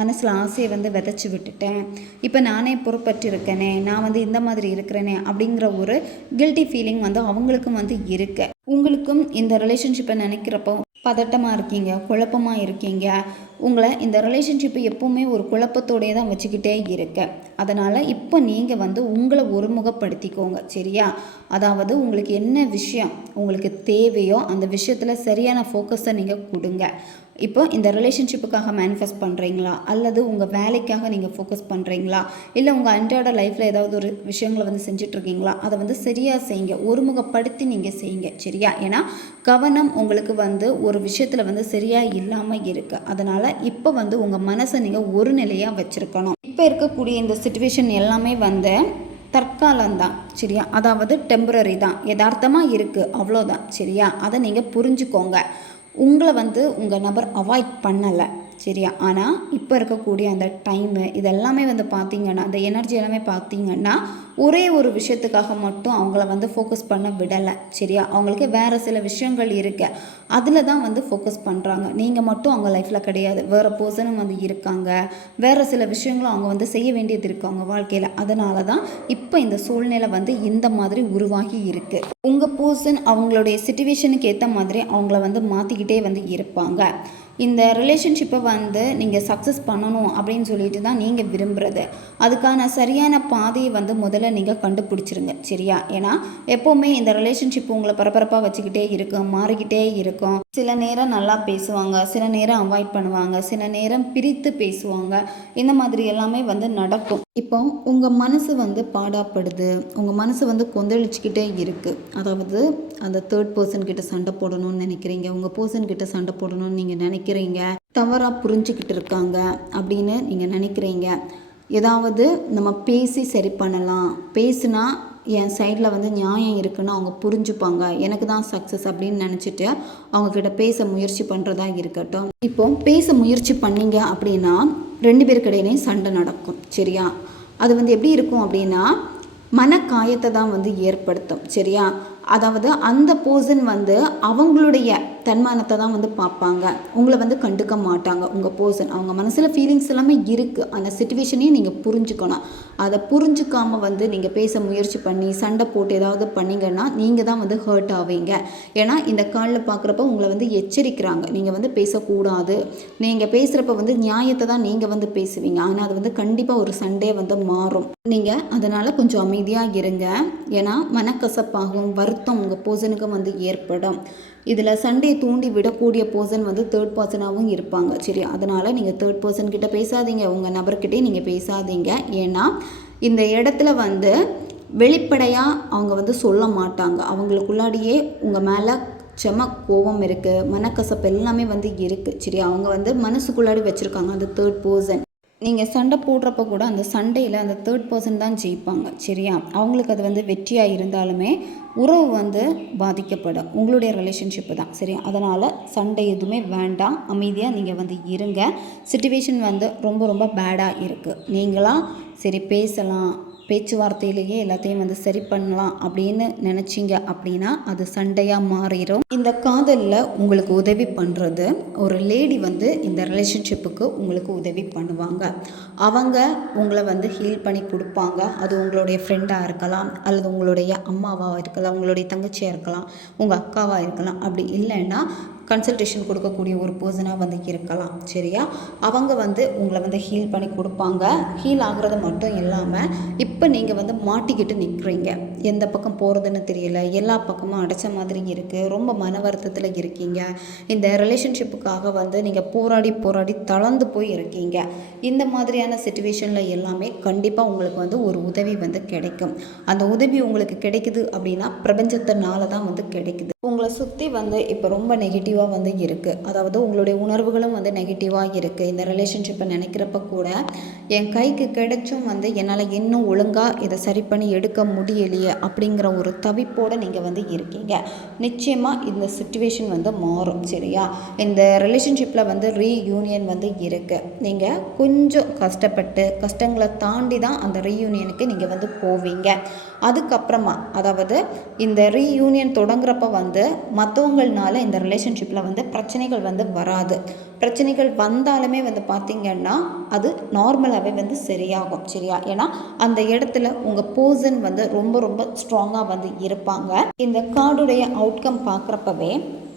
மனசில் ஆசையை வந்து விதைச்சி விட்டுட்டேன், இப்போ நானே பொறுப்பற்றிருக்கேனே, நான் வந்து இந்த மாதிரி இருக்கிறேனே அப்படிங்கிற ஒரு கில்ட்டி ஃபீலிங் வந்து அவங்களுக்கும் வந்து இருக்கு. உங்களுக்கும் இந்த ரிலேஷன்ஷிப்பை நினைக்கிறப்போ பதட்டமாக இருக்கீங்க, குழப்பமாக இருக்கீங்க. உங்களை இந்த ரிலேஷன்ஷிப்பு எப்போவுமே ஒரு குழப்பத்தோடையே தான் வச்சுக்கிட்டே இருக்கு. அதனால் இப்போ நீங்கள் வந்து உங்களை ஒருமுகப்படுத்திக்கோங்க. சரியா? அதாவது உங்களுக்கு என்ன விஷயம் உங்களுக்கு தேவையோ அந்த விஷயத்தில் சரியான ஃபோக்கஸை நீங்கள் கொடுங்க. இப்போ இந்த ரிலேஷன்ஷிப்புக்காக மேனிஃபெஸ்ட் பண்ணுறீங்களா, அல்லது உங்கள் வேலைக்காக நீங்கள் ஃபோக்கஸ் பண்ணுறீங்களா, இல்லை உங்கள் அன்றாட லைஃப்பில் ஏதாவது ஒரு விஷயங்களை வந்து செஞ்சிட்ருக்கீங்களா, அதை வந்து சரியாக செய்யுங்க. ஒருமுகப்படுத்தி நீங்கள் செய்யுங்க. சரியா? ஏன்னா கவனம் உங்களுக்கு வந்து ஒரு விஷயத்தில் வந்து சரியாக இல்லாமல் இருக்குது. அதனால் இப்போ வந்து உங்கள் மனசை நீங்கள் ஒரு நிலையாக வச்சுருக்கணும். இப்போ இருக்கக்கூடிய இந்த சிச்சுவேஷன் எல்லாமே வந்து தற்காலம்தான். சரியா? அதாவது டெம்பரரி தான், யதார்த்தமாக இருக்குது, அவ்வளோதான். சரியா? அதை நீங்கள் புரிஞ்சுக்கோங்க. உங்களை வந்து உங்கள் நபர் அவாய்ட் பண்ணலை. சரியா? ஆனால் இப்போ இருக்கக்கூடிய அந்த டைமு இதெல்லாமே வந்து பார்த்திங்கன்னா அந்த எனர்ஜி எல்லாமே பார்த்திங்கன்னா ஒரே ஒரு விஷயத்துக்காக மட்டும் அவங்கள வந்து ஃபோக்கஸ் பண்ண விடலை. சரியா? அவங்களுக்கு வேறு சில விஷயங்கள் இருக்குது, அதில் தான் வந்து ஃபோக்கஸ் பண்ணுறாங்க. நீங்கள் மட்டும் அவங்க லைஃப்பில் கிடையாது, வேறு பர்சனும் வந்து இருக்காங்க, வேறு சில விஷயங்களும் அவங்க வந்து செய்ய வேண்டியது இருக்குது அவங்க வாழ்க்கையில். அதனால தான் இப்போ இந்த சூழ்நிலை வந்து இந்த மாதிரி உருவாகி இருக்குது. உங்கள் பர்சன் அவங்களுடைய சிச்சுவேஷனுக்கு ஏற்ற மாதிரி அவங்கள வந்து மாற்றிக்கிட்டே வந்து இருப்பாங்க. இந்த ரிலேஷன்ஷிப்பை வந்து நீங்கள் சக்ஸஸ் பண்ணணும் அப்படின்னு சொல்லிட்டு தான் நீங்கள் விரும்புகிறது. அதுக்கான சரியான பாதையை வந்து முதல்ல நீங்கள் கண்டுபிடிச்சிருங்க. சரியா? ஏன்னா எப்போவுமே இந்த ரிலேஷன்ஷிப் உங்களை பரபரப்பாக வச்சுக்கிட்டே இருக்கும், மாறிக்கிட்டே இருக்கும். சில நேரம் நல்லா பேசுவாங்க, சில நேரம் அவாய்ட் பண்ணுவாங்க, சில நேரம் பிரித்து பேசுவாங்க. இந்த மாதிரி எல்லாமே வந்து நடக்கும். இப்போ உங்கள் மனசு வந்து பாடாப்படுது, உங்கள் மனசு வந்து கொந்தளிச்சுக்கிட்டே இருக்குது. அதாவது அந்த தேர்ட் பர்சன் கிட்ட சண்டை போடணும்னு நினைக்கிறீங்க, உங்கள் பர்சன் கிட்ட சண்டை போடணும்னு நீங்கள் நினைக்கிறீங்க, தவறாக புரிஞ்சுக்கிட்டு இருக்காங்க அப்படின்னு நீங்கள் நினைக்கிறீங்க. ஏதாவது நம்ம பேசி சரி பண்ணலாம், பேசுனா என் சைடில் வந்து நியாயம் இருக்குன்னு அவங்க புரிஞ்சுப்பாங்க, எனக்கு தான் சக்ஸஸ் அப்படின்னு நினச்சிட்டு அவங்கக்கிட்ட பேச முயற்சி பண்ணுறதா இருக்கட்டும். இப்போ பேச முயற்சி பண்ணிங்க அப்படின்னா 2 பேருக்கு இடையிலையும் சண்டை நடக்கும். சரியா? அது வந்து எப்படி இருக்கும் அப்படின்னா மனக்காயத்தை தான் வந்து ஏற்படுத்தும். சரியா? அதாவது அந்த பர்சன் வந்து அவங்களுடைய தன்மானத்தை தான் வந்து பார்ப்பாங்க, உங்களை வந்து கண்டுக்க மாட்டாங்க. உங்கள் பர்சன் அவங்க மனசில் ஃபீலிங்ஸ் எல்லாமே இருக்குது, அந்த சிச்சுவேஷனையும் நீங்கள் புரிஞ்சுக்கணும். அதை புரிஞ்சுக்காமல் வந்து நீங்கள் பேச முயற்சி பண்ணி சண்டை போட்டு ஏதாவது பண்ணிங்கன்னா நீங்கள் தான் வந்து ஹர்ட் ஆவீங்க. ஏன்னா இந்த காலில் பார்க்குறப்ப உங்களை வந்து எச்சரிக்கிறாங்க, நீங்கள் வந்து பேசக்கூடாது, நீங்கள் பேசுகிறப்ப வந்து நியாயத்தை தான் நீங்கள் வந்து பேசுவீங்க, ஆனால் அது வந்து கண்டிப்பாக ஒரு சண்டையை வந்து மாறும். நீங்கள் அதனால் கொஞ்சம் அமைதியாக இருங்க. ஏன்னா மனக்கசப்பாகும், வருத்தம் உங்கள் பர்சனுக்கு வந்து ஏற்படும். இதில் சண்டையை தூண்டி விடக்கூடிய பர்சன் வந்து தேர்ட் பர்சனாகவும் இருப்பாங்க. சரி? அதனால் நீங்கள் தேர்ட் பர்சன் கிட்ட பேசாதீங்க, உங்கள் நபர்கிட்டே நீங்கள் பேசாதீங்க. ஏன்னா இந்த இடத்துல வந்து வெளிப்படையாக அவங்க வந்து சொல்ல மாட்டாங்க, அவங்களுக்குள்ளாடியே உங்கள் மேலே செம கோபம் இருக்குது, மனக்கசப்பு எல்லாமே வந்து இருக்குது. சரி? அவங்க வந்து மனசுக்குள்ளாடி வச்சுருக்காங்க அந்த தேர்ட் பர்சன். நீங்கள் சண்டை போடுறப்ப கூட அந்த சண்டையில் அந்த தேர்ட் பர்சன் தான் ஜெயிப்பாங்க. சரியா? அவங்களுக்கு அது வந்து வெற்றியாக இருந்தாலுமே உறவு வந்து பாதிக்கப்படும், உங்களுடைய ரிலேஷன்ஷிப்பு தான். சரியா? அதனால் சண்டை எதுவுமே வேண்டாம், அமைதியாக நீங்கள் வந்து இருங்க. சிச்சுவேஷன் வந்து ரொம்ப ரொம்ப பேடாக இருக்குது, நீங்களாம் சரி பேசலாம், பேச்சுவார்த்தையிலேயே எல்லாத்தையும் வந்து சரி பண்ணலாம் அப்படின்னு நினச்சிங்க அப்படின்னா அது சண்டையாக மாறிடும். இந்த காதலில் உங்களுக்கு உதவி பண்ணுறது ஒரு லேடி வந்து இந்த ரிலேஷன்ஷிப்புக்கு உங்களுக்கு உதவி பண்ணுவாங்க. அவங்க உங்களை வந்து ஹீல் பண்ணி கொடுப்பாங்க. அது உங்களுடைய ஃப்ரெண்டாக இருக்கலாம், அல்லது உங்களுடைய அம்மாவாக இருக்கலாம், உங்களுடைய தங்கச்சியாக இருக்கலாம், உங்கள் அக்காவாக இருக்கலாம். அப்படி இல்லைன்னா கன்சல்டேஷன் கொடுக்கக்கூடிய ஒரு பர்சனாக வந்து இருக்கலாம். சரியா? அவங்க வந்து உங்களை வந்து ஹீல் பண்ணி கொடுப்பாங்க. ஹீல் ஆகிறது மட்டும் இல்லாமல் இப்போ நீங்கள் வந்து மாட்டிக்கிட்டு நிற்கிறீங்க. எந்த பக்கம் போகிறதுன்னு தெரியல, எல்லா பக்கமும் அடைச்ச மாதிரி இருக்குது, ரொம்ப மன வருத்தத்தில் இருக்கீங்க. இந்த ரிலேஷன்ஷிப்புக்காக வந்து நீங்கள் போராடி தளர்ந்து போய் இருக்கீங்க. இந்த மாதிரியான சிச்சுவேஷனில் எல்லாமே கண்டிப்பாக உங்களுக்கு வந்து ஒரு உதவி வந்து கிடைக்கும். அந்த உதவி உங்களுக்கு கிடைக்குது அப்படின்னா பிரபஞ்சத்தினால தான் வந்து கிடைக்குது. உங்களை சுற்றி வந்து இப்போ ரொம்ப நெகட்டிவாக வந்து இருக்குது. அதாவது உங்களுடைய உணர்வுகளும் வந்து நெகட்டிவாக இருக்குது. இந்த ரிலேஷன்ஷிப்பை நினைக்கிறப்ப கூட என் கைக்கு கிடைச்சும் வந்து என்னால் இன்னும் ஒழுங்காக இதை சரி பண்ணி எடுக்க முடியலையே அப்படிங்கிற ஒரு தவிப்போடு நீங்கள் வந்து இருக்கீங்க. நிச்சயமாக இந்த சிச்சுவேஷன் வந்து மாறும். சரியா? இந்த ரிலேஷன்ஷிப்பில் வந்து ரீயூனியன் வந்து இருக்குது. நீங்கள் கொஞ்சம் கஷ்டப்பட்டு கஷ்டங்களை தாண்டி தான் அந்த ரீயூனியனுக்கு நீங்கள் வந்து போவீங்க. அதுக்கப்புறமா அதாவது இந்த ரீயூனியன் தொடங்குறப்ப வந்து மற்றவங்கள்னால இந்த ரிலேஷன்ஷிப்பில் வந்து பிரச்சனைகள் வந்து வராது. பிரச்சனைகள் வந்தாலுமே வந்து பார்த்திங்கன்னா அது நார்மலாகவே வந்து சரியாகும். சரியா? ஏன்னா அந்த இடத்துல உங்கள் பர்சன் வந்து ரொம்ப ஸ்ட்ராங்காக வந்து இருப்பாங்க. இந்த கார்டுடைய அவுட்கம் பார்க்குறப்பவே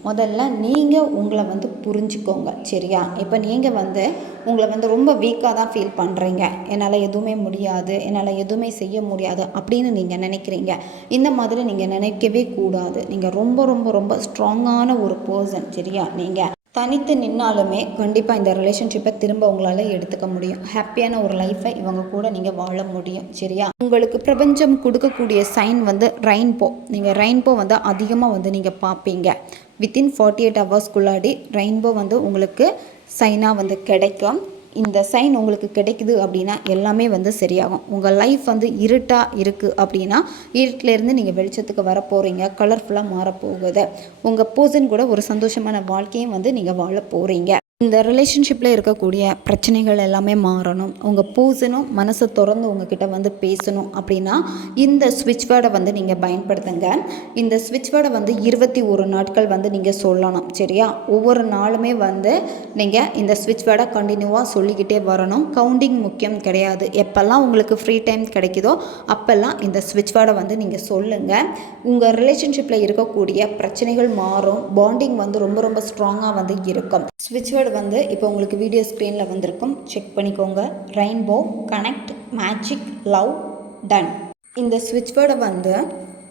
முதல்ல நீங்கள் உங்களை வந்து புரிஞ்சுக்கோங்க. சரியா? இப்போ நீங்கள் வந்து உங்களை வந்து ரொம்ப வீக்காக தான் ஃபீல் பண்ணுறீங்க. என்னால் எதுவுமே முடியாது, என்னால் எதுவுமே செய்ய முடியாது அப்படின்னு நீங்கள் நினைக்கிறீங்க. இந்த மாதிரி நீங்கள் நினைக்கவே கூடாது. நீங்கள் ரொம்ப ஸ்ட்ராங்கான ஒரு பர்சன். சரியா? நீங்கள் தனித்து நின்னாலுமே கண்டிப்பாக இந்த ரிலேஷன்ஷிப்பை திரும்ப உங்களால் எடுத்துக்க முடியும். ஹாப்பியான ஒரு லைஃப்பை இவங்க கூட நீங்கள் வாழ முடியும். சரியா? உங்களுக்கு பிரபஞ்சம் கொடுக்கக்கூடிய சைன் வந்து ரெயின்போ. நீங்கள் ரெயின்போ வந்து அதிகமாக வந்து நீங்கள் பார்ப்பீங்க. வித்தின் 48 ஹவர்ஸ்க்குள்ளாடி ரெயின்போ வந்து உங்களுக்கு சைனாக வந்து கிடைக்கும். இந்த சைன் உங்களுக்கு கிடைக்குது அப்படின்னா எல்லாமே வந்து சரியாகும். உங்கள் லைஃப் வந்து இருட்டாக இருக்குது அப்படின்னா இருட்டிலேருந்து நீங்கள் வெளிச்சத்துக்கு வர போகிறீங்க. கலர்ஃபுல்லாக மாறப்போகுது. உங்கள் பர்சன் கூட ஒரு சந்தோஷமான வாழ்க்கையும் வந்து நீங்கள் வாழ போகிறீங்க. இந்த ரிலேஷன்ஷிப்பில் இருக்கக்கூடிய பிரச்சனைகள் எல்லாமே மாறணும். உங்கள் பர்சனும் மனசை திறந்து உங்ககிட்ட வந்து பேசணும் அப்படின்னா இந்த ஸ்விட்ச் வேர்டை வந்து நீங்கள் பயன்படுத்துங்க. இந்த ஸ்விட்ச் வேர்டை வந்து 21 நாட்கள் வந்து நீங்கள் சொல்லணும். சரியா? ஒவ்வொரு நாளுமே வந்து நீங்கள் இந்த ஸ்விட்ச் வேர்டை கண்டினியூவாக சொல்லிக்கிட்டே வரணும். கவுண்டிங் முக்கியம் கிடையாது. எப்போல்லாம் உங்களுக்கு ஃப்ரீ டைம் கிடைக்குதோ அப்போல்லாம் இந்த ஸ்விட்ச் வேர்டை வந்து நீங்கள் சொல்லுங்கள். உங்கள் ரிலேஷன்ஷிப்பில் இருக்கக்கூடிய பிரச்சனைகள் மாறும். பாண்டிங் வந்து ரொம்ப ஸ்ட்ராங்காக வந்து இருக்கும். ஸ்விட்ச் வேர்டு வந்து இப்போ உங்களுக்கு வீடியோ ஸ்க்ரீனில் வந்திருக்கும். செக் பண்ணிக்கோங்க. Rainbow, connect, magic, love, done. இந்த ஸ்விட்ச் வேர்டை வந்து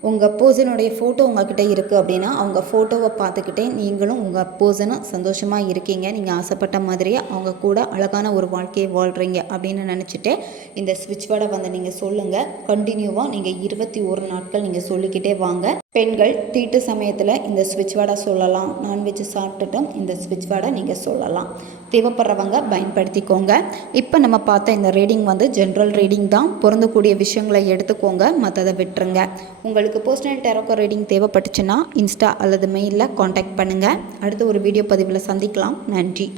உங்கள் பர்சனுடைய ஃபோட்டோ உங்கள்கிட்ட இருக்குது அப்படின்னா அவங்க ஃபோட்டோவை பார்த்துக்கிட்டே நீங்களும் உங்கள் பர்சனும் சந்தோஷமாக இருக்கீங்க. நீங்கள் ஆசைப்பட்ட மாதிரியே அவங்க கூட அழகான ஒரு வாழ்க்கையை வாழ்கிறீங்க அப்படின்னு நினச்சிட்டு இந்த ஸ்விட்ச் வேர்டை வந்து நீங்கள் சொல்லுங்கள். கண்டினியூவாக நீங்கள் 21 நாட்கள் நீங்கள் சொல்லிக்கிட்டே வாங்க. பெண்கள் தீட்டு சமயத்தில் இந்த ஸ்விட்ச் வேர்டை சொல்லலாம். நான்வெஜ் சாப்பிட்டுட்டும் இந்த ஸ்விட்ச் வேர்டை நீங்கள் சொல்லலாம். தேவைப்படுறவங்க பயன்படுத்திக்கோங்க. இப்போ நம்ம பார்த்த இந்த ரீடிங் வந்து ஜென்ரல் ரீடிங் தான். பொருந்தக்கூடிய விஷயங்களை எடுத்துக்கோங்க, மற்றதை விட்டுருங்க. உங்களுக்கு பர்சனல் டேரோக்கோ ரீடிங் தேவைப்பட்டுச்சுன்னா இன்ஸ்டா அல்லது மெயிலில் காண்டாக்ட் பண்ணுங்கள். அடுத்த ஒரு வீடியோ பதிவில் சந்திக்கலாம். நன்றி.